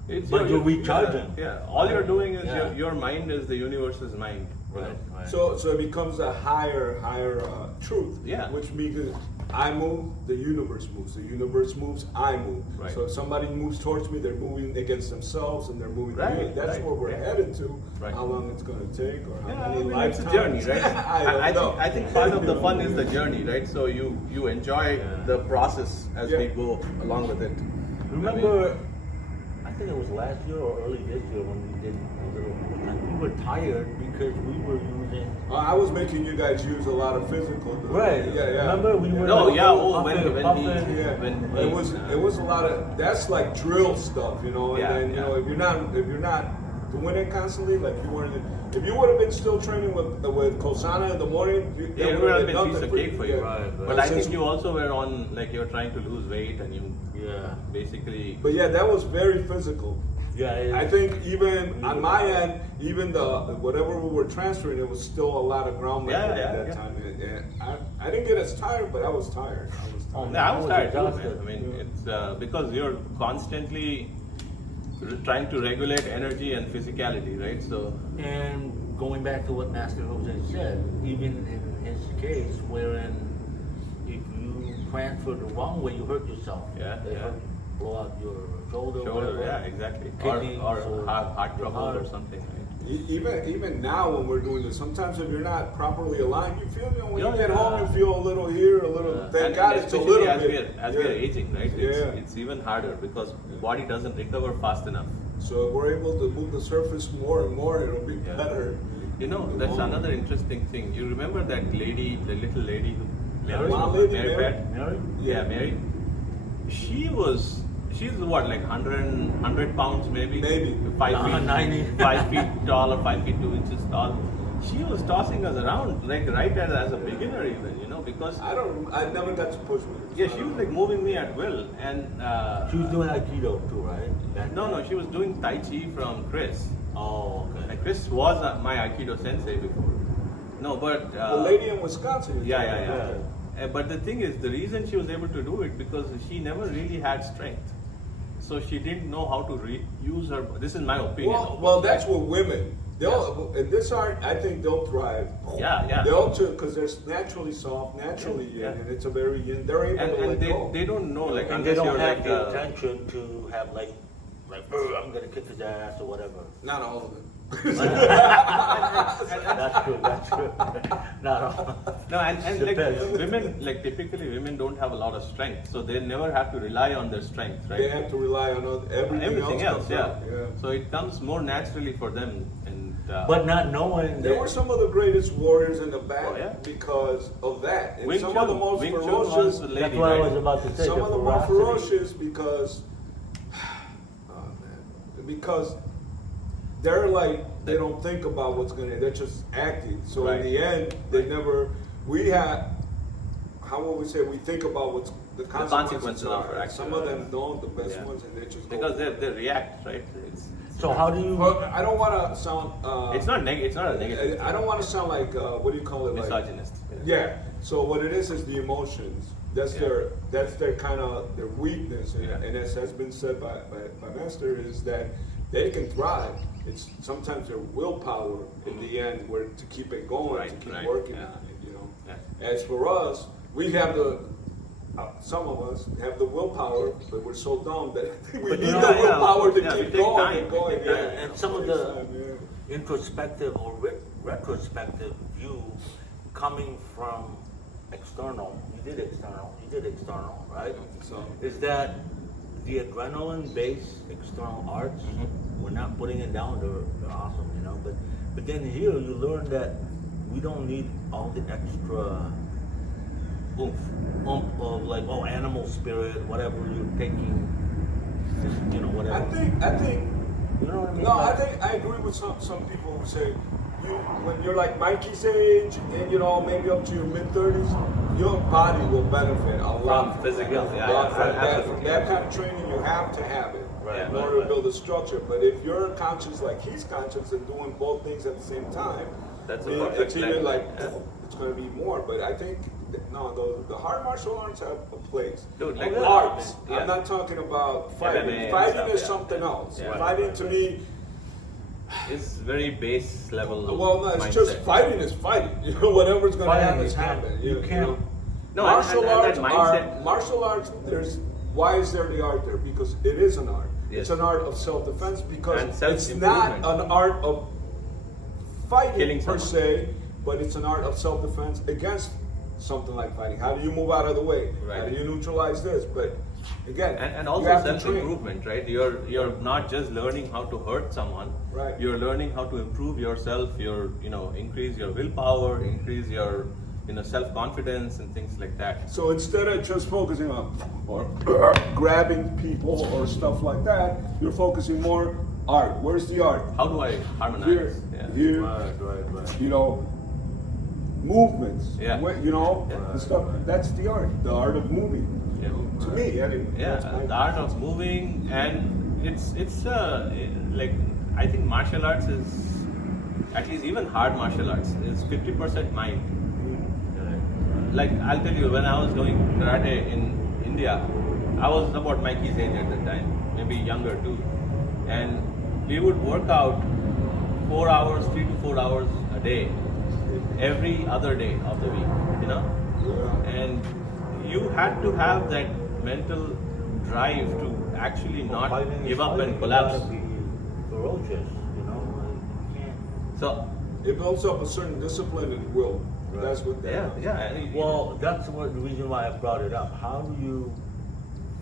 It's But you're recharging. Yeah. All you're doing is Yeah. your mind is the universe's mind. you know. Right. So it becomes a higher truth. Yeah. Which means I move, the universe moves. The universe moves, I move. Right. So if somebody moves towards me, they're moving against themselves and they're moving to me. Right, That's right, where we're yeah. headed to. Right. How long it's going to take, or how Yeah, many I mean, lifetimes. it's a journey, right? I don't know. I think part of the fun is the journey, right? So you enjoy the process as we Yeah. go along with it. Remember, I think it was last year or early this year when we did a little, we were tired because we were using. I was making you guys use a lot of physical. Right. Yeah, yeah. Remember we were. No, like, yeah, oh, puffing, when puffing. he- Yeah, When it he, was a lot of that's like drill stuff, and Yeah, then yeah. if you're not doing it constantly, like if you would have been still training with Kosana in the morning, it would have been a piece of cake for you. Right, right. But I Since- think you also were on, like you're trying to lose weight and you Yeah. basically. But yeah, that was very physical. Yeah. I think even on my end, even the whatever we were transferring, it was still a lot of ground Yeah, at yeah, that yeah. time. And I didn't get as tired, but I was tired. Oh, Yeah, I was tired too, man. exhausted. I mean, it's because you're constantly trying to regulate energy and physicality, right? So And going back to what Master Jose said, even in his case, wherein if you transfer the wrong way, you hurt yourself. Yeah, They yeah. hurt, blow out your shoulder. shoulder, whatever. yeah, exactly. Kidneys Or or heart trouble or heart. something, right? Even now when we're doing this, sometimes if you're not properly aligned, you feel when you Yeah, get yeah. home, you feel a little here, a little. Thank And God it's a especially little as bit. As we're aging, right? Yeah. It's even harder because body doesn't recover fast enough. So if we're able to move the surface more and more, it'll be Yeah. better. You know, that's another interesting thing. You remember that lady, the little lady who Mary? Mary, Mary? Pat? Mary? Yeah, Mary. She's what, like 100 pounds maybe? Maybe. 5 feet, 90. 5 feet tall or 5 feet 2 inches tall. She was tossing us around like right as a beginner even, because I never got to push with her. yeah, she was like moving me at will, and She was doing Aikido too, right? Back no, then. she was doing Tai Chi from Chris. Oh, okay. And Chris was my Aikido sensei before. No, but The lady in Wisconsin. you're yeah, talking yeah, about. yeah. But the thing is, the reason she was able to do it because she never really had strength, so she didn't know how to use her. This is my opinion. Well, that's what women. They'll in this art. I think they'll thrive. Yeah, yeah. They'll because they're naturally soft, naturally yin, Yeah. and it's a very yin. They're able to and let go. they don't know like And they unless don't you're have like the attention to have like, I'm gonna kick his ass or whatever. Not all of them. That's true. That's true. Not all. no, and like Depends. women, like typically women don't have a lot of strength, so they never have to rely on their strength, right? They have to rely on everything else. else, yeah. comes out, So it comes more naturally for them, and But not knowing They were that. some of the greatest warriors in the back Oh, yeah. because of that. And Wing some Chun, of the most Wing Chun ferocious. was the lady, That's what I right? was about to say. Some the of the more ferocity. ferocious because, oh man, because they're like they don't think about what's gonna. They're just acting. So Right. in the end, they never. We have. How would we say? We think about the consequences of are. our Some of them actions. don't, the best Yeah. ones, and they just go. Because they react, right? So how do you? Well, I don't want to sound. It's not a negative. I don't want to sound like what do you call it? Like, Misogynist. yeah. So what it is the emotions. That's their kind of their weakness, and as has been said by Master, is that they can thrive. It's sometimes their willpower in the end where to keep it going, to keep working on it. You know. Yeah. As for us, we have some of us have the willpower, but we're so dumb that we But need you the know, willpower to we keep take going time. and going. We take time. And some of the- Yeah. introspective or retrospective view coming from external, you did external, right? So Is that the adrenaline-based external arts? We're not putting it down; they're awesome, you know. But then here you learn that we don't need all the extra oomph of like animal spirit, whatever you're taking, you know, whatever. I think. You know what I mean? No, I Like- think I agree with some people who say when you're like Mikey's age and maybe up to your mid-30s, your body will benefit a lot From physical, that. yeah, From that kind of training, you have to have it Right, in right, order to right. build a structure. But if you're conscious like he's conscious and doing both things at the same time, That's a then perfect it's even blend. like Yeah. it's going to be more. But I think the hard martial arts have a place. Dude, like Arts. Yeah. I'm not talking about fighting. MMA and Fighting stuff, is yeah. something else. Yeah. Fighting to me. It's very base level. Well, no, it's mindset. just fighting is fighting. You know, whatever's going to Fighting, happen you is can't- happening. you can't- No, martial and arts that mindset. martial arts. Why is there the art there? Because it is an art. Yes. It's an art of self-defense because And it's self-improvement. not an art of fighting Killing per someone. se, but it's an art of self-defense against something like fighting. How do you move out of the way? How Right. do you neutralize this? But again, And you also have to train. self-improvement, right? You're not just learning how to hurt someone. Right. You're learning how to improve yourself. Increase your willpower, increase your self-confidence and things like that. So instead of just focusing on or grabbing people or stuff like that, you're focusing more art. Where's the art? How do I harmonize? Here, Yeah. here, Right. Movements. Yeah. And stuff. That's the art of moving. Yeah. To me, anyway. Yeah, That's my- the art of moving, and it's like I think martial arts is, at least even hard martial arts, is 50% mind. Like I'll tell you, when I was doing karate in India, I was about Mikey's age at the time, maybe younger too, and we would work out 4 hours, 3 to 4 hours a day, every other day of the week, Yeah. and you had to have that mental drive to actually not Fighting is give up fighting. and collapse. You gotta be ferocious, you know. You can't. So It builds up a certain discipline and will. That's what that yeah, does. yeah. and Well, that's the reason why I brought it up. How do you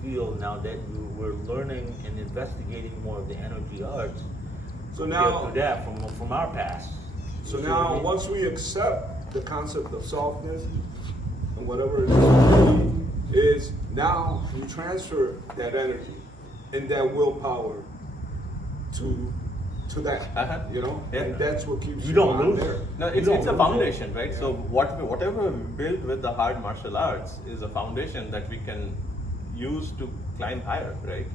feel now that you were learning and investigating more of the energy arts? So compared now, to that from our past. so You see what I now, mean? once we accept the concept of softness and whatever it is now we transfer that energy and that willpower to that. Uh-huh. Yeah. And that's what keeps You don't on lose. there. No, You it's don't a lose foundation, right? So whatever we build with the hard martial arts is a foundation that we can use to climb higher, right?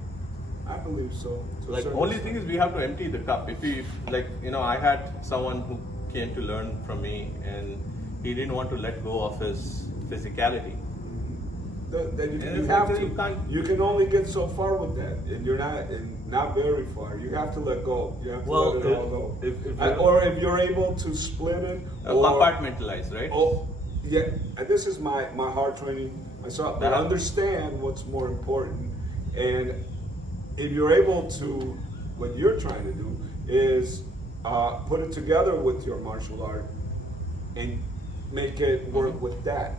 I believe so. to a Like certain only extent. thing is we have to empty the cup. I had someone who came to learn from me, and he didn't want to let go of his physicality. Then you, And you it's have like to. you can't- You can only get so far with that, and you're not very far. You have to let go. You have to Well, let it all go. if Or if you're able to split it, Compartmentalize, right? Oh, yeah. And this is my hard training myself. But Uh-huh. understand what's more important, and if you're able to, what you're trying to do is put it together with your martial art and make it work with that.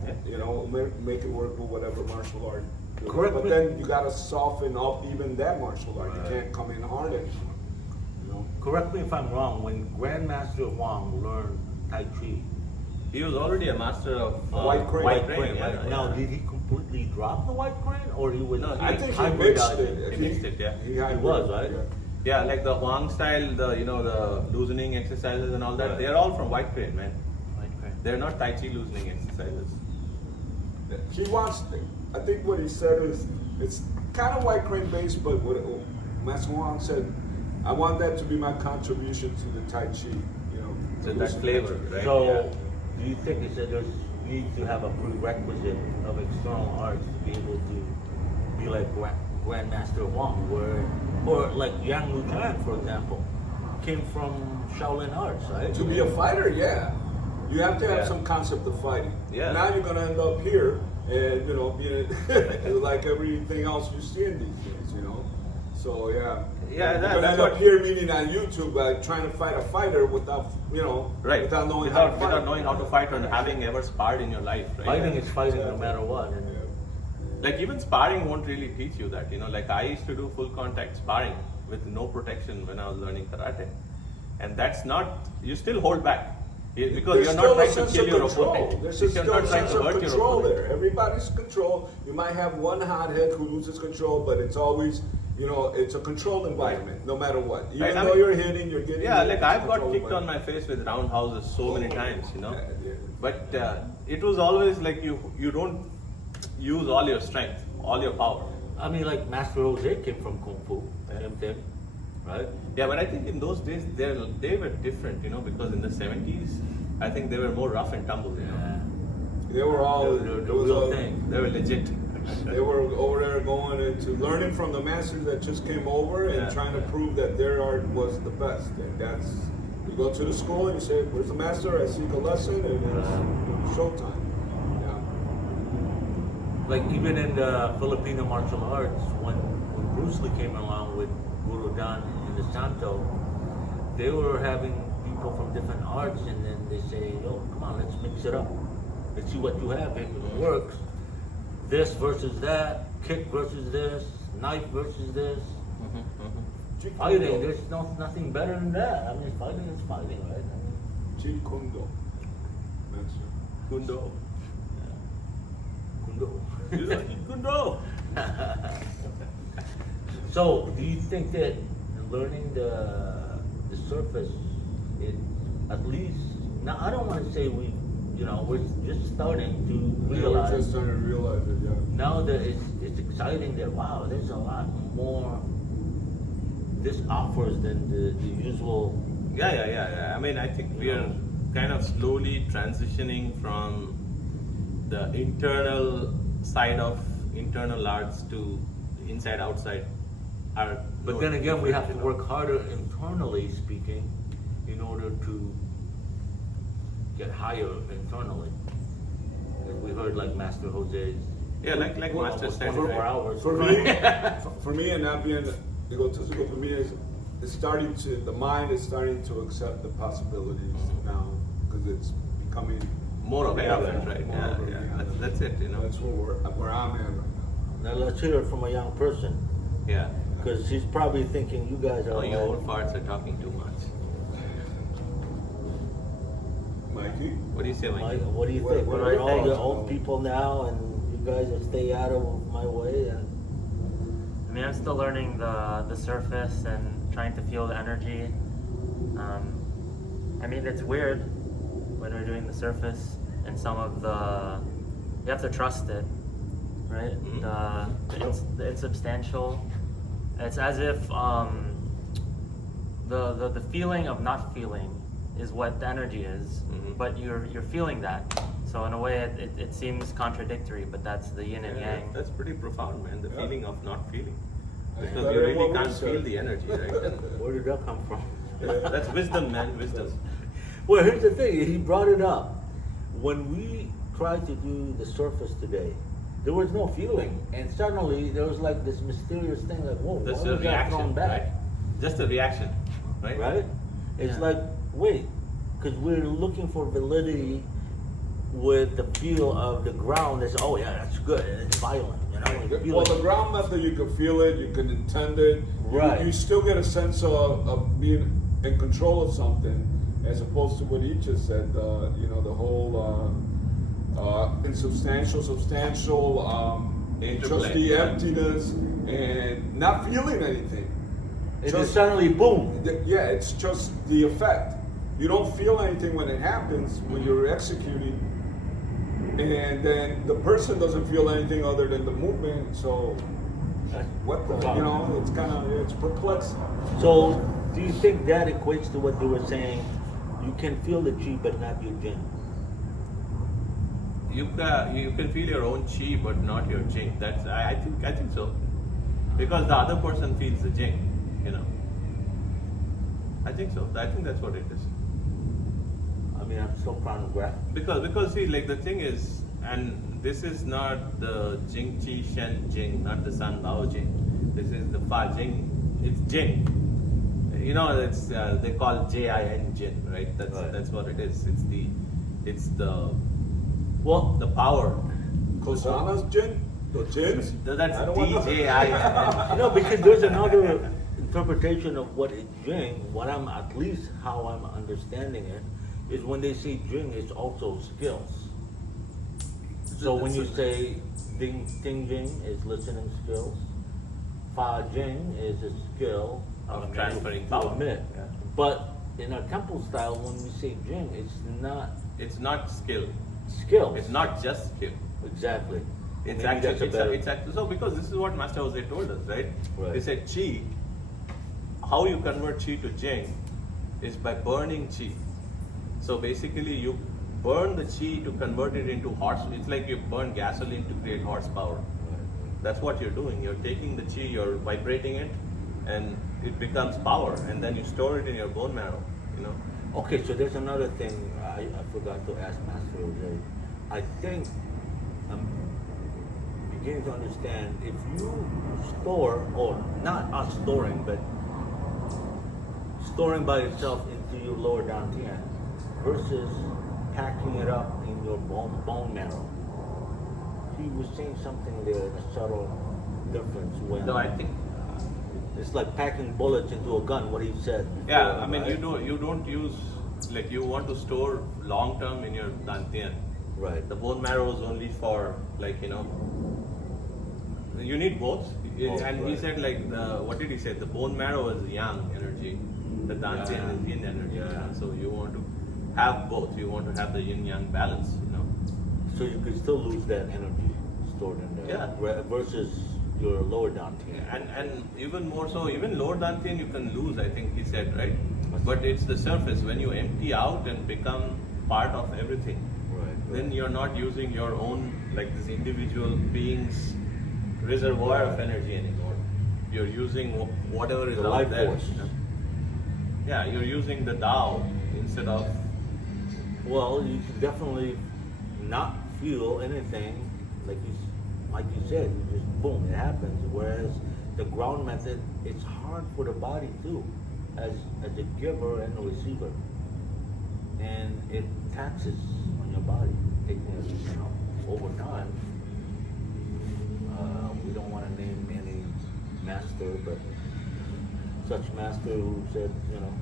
Make it work with whatever martial art. you're doing. Correct. But then you gotta soften up even that martial art. You can't come in hard anymore. Correct me if I'm wrong. When Grandmaster Huang learned Tai Chi, He was already a master of White crane. white crane, crane. yeah, yeah. Now, did he completely drop the white crane, or he was? No, I think he hybridized mixed it. He mixed it, yeah. He was, right? Yeah. Yeah, like the Huang style, the loosening exercises and all that. Right. They're all from white crane, man. White crane. They're not Tai Chi loosening exercises. He wants I think what he said is it's kind of white crane based, but what Master Wang said, I want that to be my contribution to the Tai Chi. You know, So that flavor, right? So, do you think he said there's need to have a prerequisite of external arts to be able to be like Grandmaster Wang, or like Yang Lutan, for example, came from Shaolin arts, right? To be a fighter, yeah, you have to have Yeah. some concept of fighting. Yeah. Now you're gonna end up here, and you know, being like everything else you see in these days, you know. So yeah, Yeah, you're that- gonna that's end up what- here meeting on YouTube, trying to fight a fighter without, you know, Right. without knowing how to fight. Without knowing how to fight or having ever sparred in your life, right? Fighting is fighting no Exactly. matter what. And Like even sparring won't really teach you that, you know. Like I used to do full contact sparring with no protection when I was learning karate, and that's not. You still hold back because There's you're still not a trying to sense kill of your control. opponent. There's You're still not a trying sense to of hurt your control opponent. there. Everybody's control. You might have one hothead who loses control, but it's always, you know, it's a controlled environment, no matter what. Even Right, I though mean- you're hitting, you're getting. Yeah, hit, like it's a I've got controlled kicked on environment. my face with roundhouses so many times, you know. Yeah, yeah. But it was always like you don't use all your strength, all your power. I mean, like Master Jose came from Kung Fu, same thing, right? Yeah, but I think in those days they were different, you know, because in the 70s, I think they were more rough and tumble, you know. They were all. The it was real all- thing. They were legit. They were over there going into learning from the masters that just came over and Yeah. trying to prove that their art was the best. And that's, you go to the school and you say, "Where's the master?" I seek a lesson, and it's showtime. Yeah. Like even in the Filipino martial arts, when Bruce Lee came along with Guru Dan in the Santo, they were having people from different arts, and then they say, "Yo, come on, let's mix it up. Let's see what you have. If it works, this versus that, kick versus this, knife versus this." Fighting, there's nothing better than that. I mean, fighting is fighting, right? I mean, Jeet Kune Do. That's Kundo. kundo. Kundo. So, do you think that learning the surface is at least now? I don't want to say we're just starting to we're realize just starting to realize it. Yeah. now that it's exciting that wow, there's a lot more this offers than the usual. Yeah. I mean, I think we are kind of slowly transitioning from the internal side of internal arts to inside outside art. But then again, we have to work harder internally speaking in order to get higher internally. And we heard like Master Jose's. Yeah, like well, Master almost said, 24 right? hours. For me, for me, and not being egotistical, for me is it's starting to the mind is starting to accept the possibilities now because it's becoming More aware of it, right? More Yeah, aware, yeah. That's it, you know. That's where I'm at right now. Now let's hear it from a young person, Yeah. because he's probably thinking you guys are. Oh, you old farts are talking too much. Mikey, What do you say, Mike? Mike, what do you What- think? what We're are your all the thoughts? old people now, and you guys will stay out of my way. And I mean, I'm still learning the surface and trying to feel the energy. I mean, it's weird when we're doing the surface and some of the, you have to trust it, right? Mhm. It's substantial. It's as if the feeling of not feeling is what the energy is, Mhm. but you're feeling that. So in a way, it seems contradictory, but that's the yin and Yeah, yang. that's pretty profound, man. The Yeah. feeling of not feeling. That's Because better you than really what we can't said. feel the energy, right? where did that come from? That's wisdom, man. Wisdom. Well, here's the thing. He brought it up. When we tried to do the surface today, there was no feeling, and suddenly there was like this mysterious thing, like, whoa, That's why a was that thrown reaction, back? right? Just a reaction, right? Right? It's Yeah. like, wait, because we're looking for validity with the feel of the ground. It's, oh yeah, that's good, and it's violent, you know. You feel Well, it. the ground method, you can feel it, you can intend it. Right. You still get a sense of being in control of something, as opposed to what he just said. The whole insubstantial, substantial, just Interplay, the yeah. emptiness and not feeling anything. And Just- then suddenly, boom. Yeah, it's just the effect. You don't feel anything when it happens when you're executing. and then the person doesn't feel anything other than the movement. So what the, you know, it's kind of, it's perplexing. So, do you think that equates to what they were saying? You can feel the chi, but not your jing. You can feel your own chi, but not your jing. That's I think so, because the other person feels the jing. You know. I think so. I think that's what it is. I mean, I'm still trying to grasp. Because see, like the thing is, and this is not the Jing Chi Shen Jing, not the San Lao Jing. This is the Fa Jing. It's Jing. You know, it's they call Jin Jin, right? That's what it is. It's the power. Kosana's jin? The jins? That's I don't wanna- DJIN. No, because there's another interpretation of what is jing. What I'm, at least how I'm understanding it, is when they say jing, it's also skills. So when you say ding jing is listening skills, fa jing is a skill Of transferring to power. emit. Yeah. But in our temple style, when we say jing, It's not skill. skills. It's not just skill. Exactly. It's Maybe that's a actually, better- it's actually, so because this is what Master Jose told us, right? Right. He said chi, how you convert chi to jing is by burning chi. So basically you burn the chi to convert it into horse, it's like you burn gasoline to create horsepower. That's what you're doing. You're taking the chi, you're vibrating it, and it becomes power, and then you store it in your bone marrow, you know. Okay, so there's another thing I forgot to ask Master Jose. I think I'm beginning to understand, if you store, or not us storing, but storing by itself into your lower dantian versus packing it up in your bone marrow. He was saying something there, a subtle difference when No, I think, it's like packing bullets into a gun, what he said before, yeah, I mean, right? you don't use, like you want to store long term in your dantian. Right. The bone marrow is only for, like, you know, you need both. Both, And he right. said, like, what did he say? The bone marrow is yang energy, the dantian Yeah. is yin energy. Yeah. You know? So you want to have both. You want to have the yin yang balance, you know. So you could still lose that energy stored in there. Yeah. Versus your lower dantian. And even more so, even lower dantian you can lose, I think he said, right? But it's the surface. When you empty out and become part of everything, Right. then you're not using your own, like this individual being's reservoir of energy anymore. You're using whatever is The out life there. force. You know? Yeah, you're using the Tao instead of. Well, you can definitely not feel anything, like you said, you just boom, it happens. Whereas the ground method, it's hard for the body too, as a giver and a receiver, and it taxes on your body, taking it, you know, over time. We don't want to name any master, but such master who said, you know,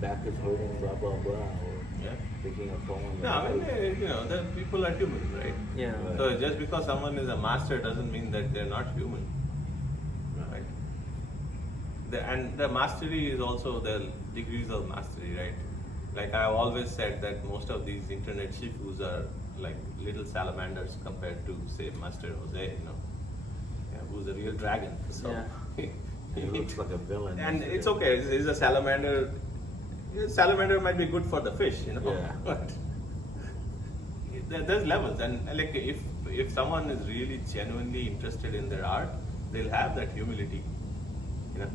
back is hurting, blah blah blah, or Yeah. taking a poem. No, I mean, you know, the people are human, right? Yeah. Right. So just because someone is a master doesn't mean that they're not human, right? And the mastery is also the degrees of mastery, right? Like I've always said that most of these internet shifus are like little salamanders compared to, say, Master Jose, you know, yeah, who's a real dragon. So Yeah. He looks like a villain. and it's okay. He's a salamander. Salamander might be good for the fish, you know. Yeah. But there's levels, and like if someone is really genuinely interested in their art, they'll have that humility, you know.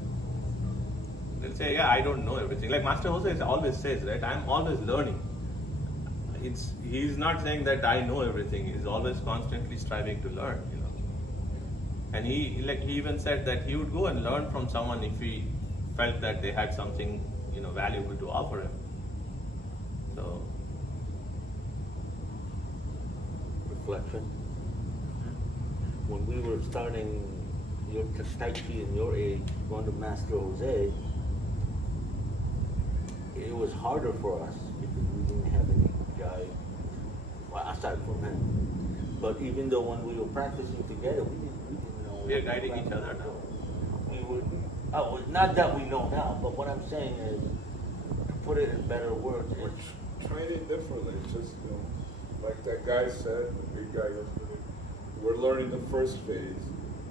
They'll say, yeah, I don't know everything. Like Master Jose always says, right? I'm always learning. He's not saying that I know everything. He's always constantly striving to learn, you know. And he even said that he would go and learn from someone if he felt that they had something, you know, valuable to offer him. So reflection. When we were starting your Tai Chi in your age, going to Master Jose, it was harder for us because we didn't have any guy, well, aside from him. But even though when we were practicing together, we didn't know. we are guiding each other now. We were, not that we know now, but what I'm saying is, to put it in better words, We're it's training differently. It's just, you know, like that guy said, the big guy yesterday, we're learning the first phase,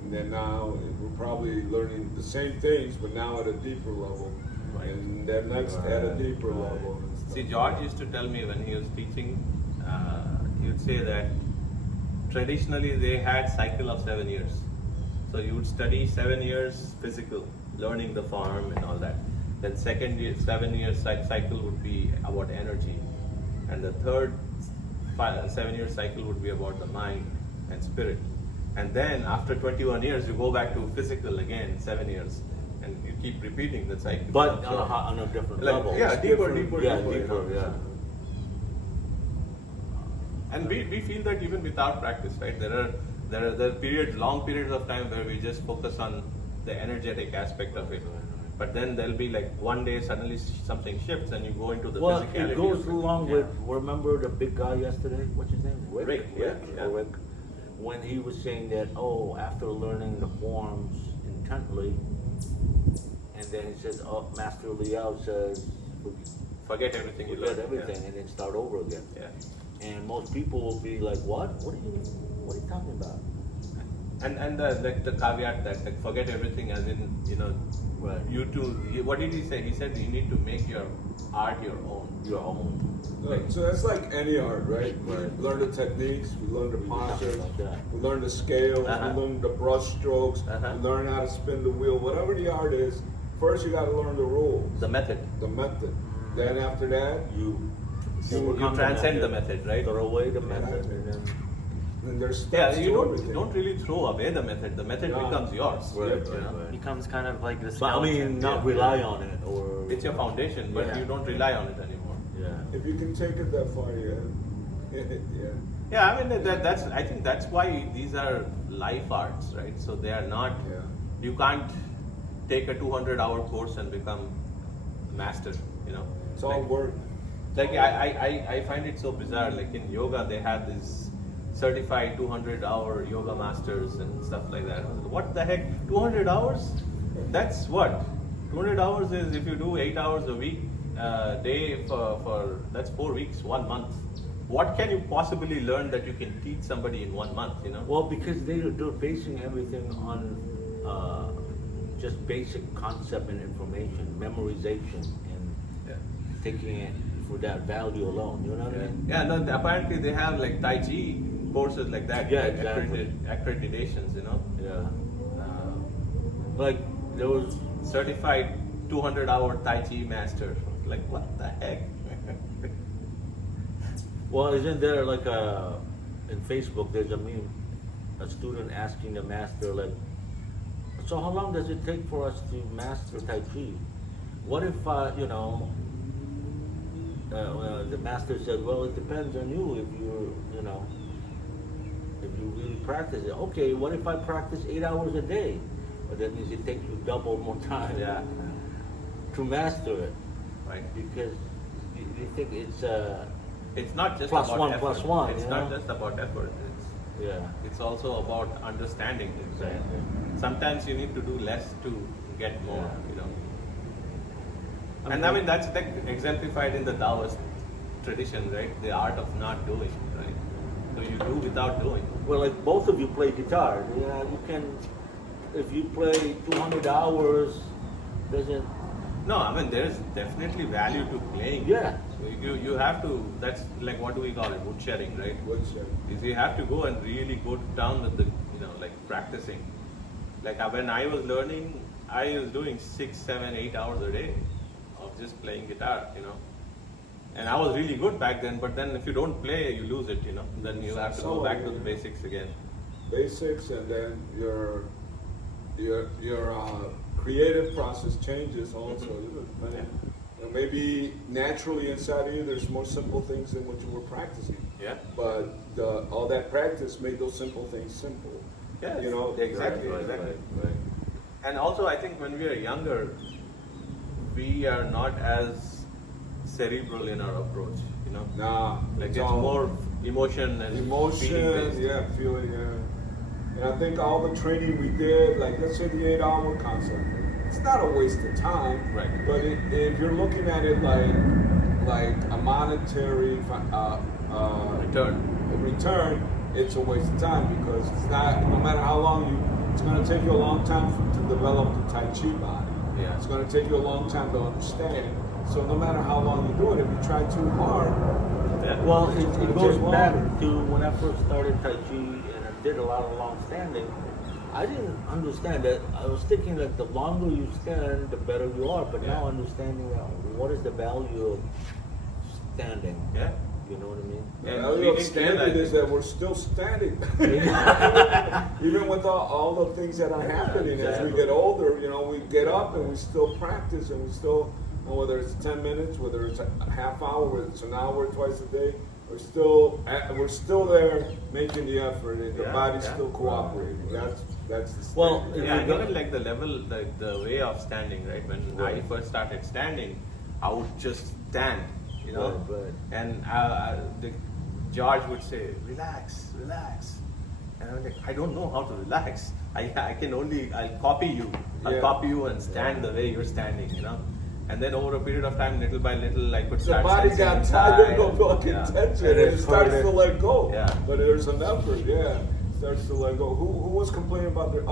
and then now we're probably learning the same things, but now at a deeper level, and then next at a deeper level. And stuff. See, George used to tell me when he was teaching, he would say that traditionally they had cycle of 7 years. So you would study 7 years physical, learning the form and all that. Then second year, 7 years cycle would be about energy, and the third 7 year cycle would be about the mind and spirit. And then after 21 years, you go back to physical again, 7 years, and you keep repeating the cycle. But So, on a different like, level. yeah, It's deeper, different. deeper, Yeah, deeper, you know. yeah. And we feel that even without practice, right? There are periods, long periods of time where we just focus on the energetic aspect of it. But then there'll be like one day suddenly something shifts and you go into the Well, physicality. it goes of it. along Yeah. with, remember the big guy yesterday? What's his name? Rick, yeah, yeah. Rick. When he was saying that, after learning the forms intently, and then he says, Master Liao says, Forget everything you forget learned. everything and then start over again. Yeah. And most people will be like, what? What are you talking about? And the caveat that like, forget everything as in, Right. what did he say? He said you need to make your art your own. Your own. So that's like any art, right? We learn the techniques, we learn the postures, Like that. we learn the scales, Uh-huh. we learn the brush strokes, Uh-huh. we learn how to spin the wheel. Whatever the art is, first you got to learn the rules, The method. the method. Then after that, You You transcend the method, right? Throw away the method and then. then there's Yeah, steps you to everything. don't really throw away the method. The method No. becomes yours. Right, you know? Becomes kind of like the But I skeleton. mean, not Yeah. rely on it or. It's your foundation, but Yeah. you don't rely on it anymore. Yeah. If you can take it that far, yeah. Yeah. Yeah, I mean that's. I think that's why these are life arts, right? So they are not. Yeah. You can't take a 200-hour course and become master. It's all work. Like I find it so bizarre. Like in yoga, they have these certified 200-hour yoga masters and stuff like that. What the heck? 200 hours? That's what? 200 hours is if you do 8 hours a week, day for that's 4 weeks, 1 month. What can you possibly learn that you can teach somebody in 1 month? Well, because they're basing everything on just basic concept and information, memorization, and Yeah. taking it for that value alone. You know what I mean? Yeah, no, apparently they have like Tai Chi courses like that. Yeah, like exactly. Accreditations, Yeah. Like there was. certified 200-hour Tai Chi master. Like what the heck? Well, isn't there like in Facebook? There's a meme, a student asking the master like, so how long does it take for us to master Tai Chi? What if the master said, well, it depends on you if if you really practice it. Okay, what if I practice 8 hours a day? But that means it takes you double more time Yeah. to master it, Right. because you think it's It's not just Plus about one, effort. plus one, It's you not know? just about effort. yeah. It's also about understanding things. Right? Exactly. Sometimes you need to do less to get more. Yeah. And I mean that's like exemplified in the Taoist tradition, right? The art of not doing, right? So you do without doing. Well, like both of you play guitar. Yeah, you can. If you play 200 hours, doesn't. No, I mean there's definitely value to playing. Yeah. So you have to. That's like what do we call it? Wood sharing, right? Is you have to go and really go down with the like practicing. Like when I was learning, I was doing 6, 7, 8 hours a day of just playing guitar, And I was really good back then, but then if you don't play, you lose it, Then you have to go back to the basics again. Basics, and then your creative process changes also. Maybe naturally inside of you, there's more simple things than what you were practicing. Yeah. But all that practice made those simple things simple. Yeah. Exactly. Right, Exactly. right. And also, I think when we are younger, we are not as cerebral in our approach, Nah, Like it's all more emotion and feeling based. feeling, And I think all the training we did, like let's say the 8-hour concept, it's not a waste of time. Right. But if you're looking at it like a monetary return, it's a waste of time because it's not. No matter how long it's going to take you a long time to develop the Tai Chi body. Yeah. It's going to take you a long time to understand. So no matter how long you do it, if you try too hard, Well, it It'll goes take back longer. to when I first started Tai Chi and I did a lot of long standing. I didn't understand that. I was thinking that the longer you stand, the better you are. But now understanding what is the value of standing. Yeah. You know what I mean? the And value we of can standing realize is it. that we're still standing. Even with all the things that are happening as we Exactly. get older, we get up and we still practice and we still, whether it's 10 minutes, whether it's a half hour, whether it's an hour twice a day, we're still there making the effort and the Yeah, body's yeah. still cooperating. That's the Well, standing. Yeah, and got- even like the level, the way of standing, right? When I Right. first started standing, I would just stand, Right. and George would say, relax, relax. And I'm like, I don't know how to relax. I'll copy you. I'll Yeah. copy you and stand the way you're standing, And then over a period of time, little by little, I could The start body sensing got inside. tired of fucking Yeah. tension And and it's it starts harder. to let go. Yeah. But there's an effort, starts to let go. Who was complaining about their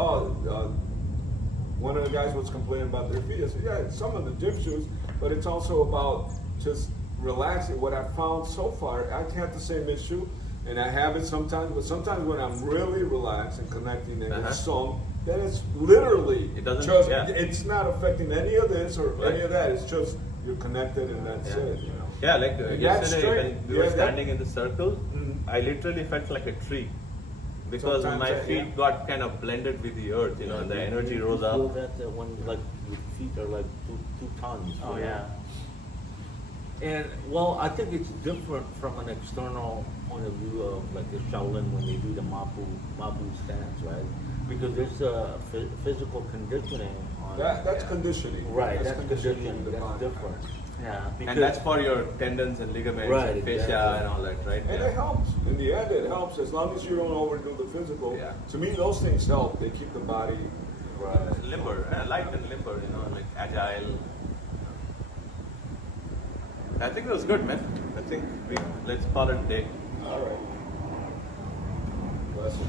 one of the guys was complaining about their feet. I said, yeah, some of the gym shoes, but it's also about just relaxing. What I found so far, I have the same issue, and I have it sometimes, but sometimes when I'm really relaxed and connecting and Uh-huh. it's song, then it's literally It doesn't- just, yeah. it's not affecting any of this or Right. any of that. It's just you're connected and that's Yeah. it. Yeah, like And that's yesterday straight. when we Yeah, were that- standing in the circle, Mhm. I literally felt like a tree because Sometimes my that, feet yeah. got kind of blended with the earth, and the energy You rose feel up. that when like your feet are like two tons. Oh yeah. And well, I think it's different from an external point of view of like the Shaolin when they do the Mabu stance, right? Because there's a physical conditioning on That's conditioning. right. That's conditioning. the That's body. different. Yeah. Because And that's for your tendons and ligaments Right, and fascia exactly. and all that, right? And it helps. In the end, it helps as long as you don't overdo the physical. Yeah. To me, those things help. They keep the body Limber, light and limber, like agile. I think it was good, man. I think let's call it a day. All right. Bless you.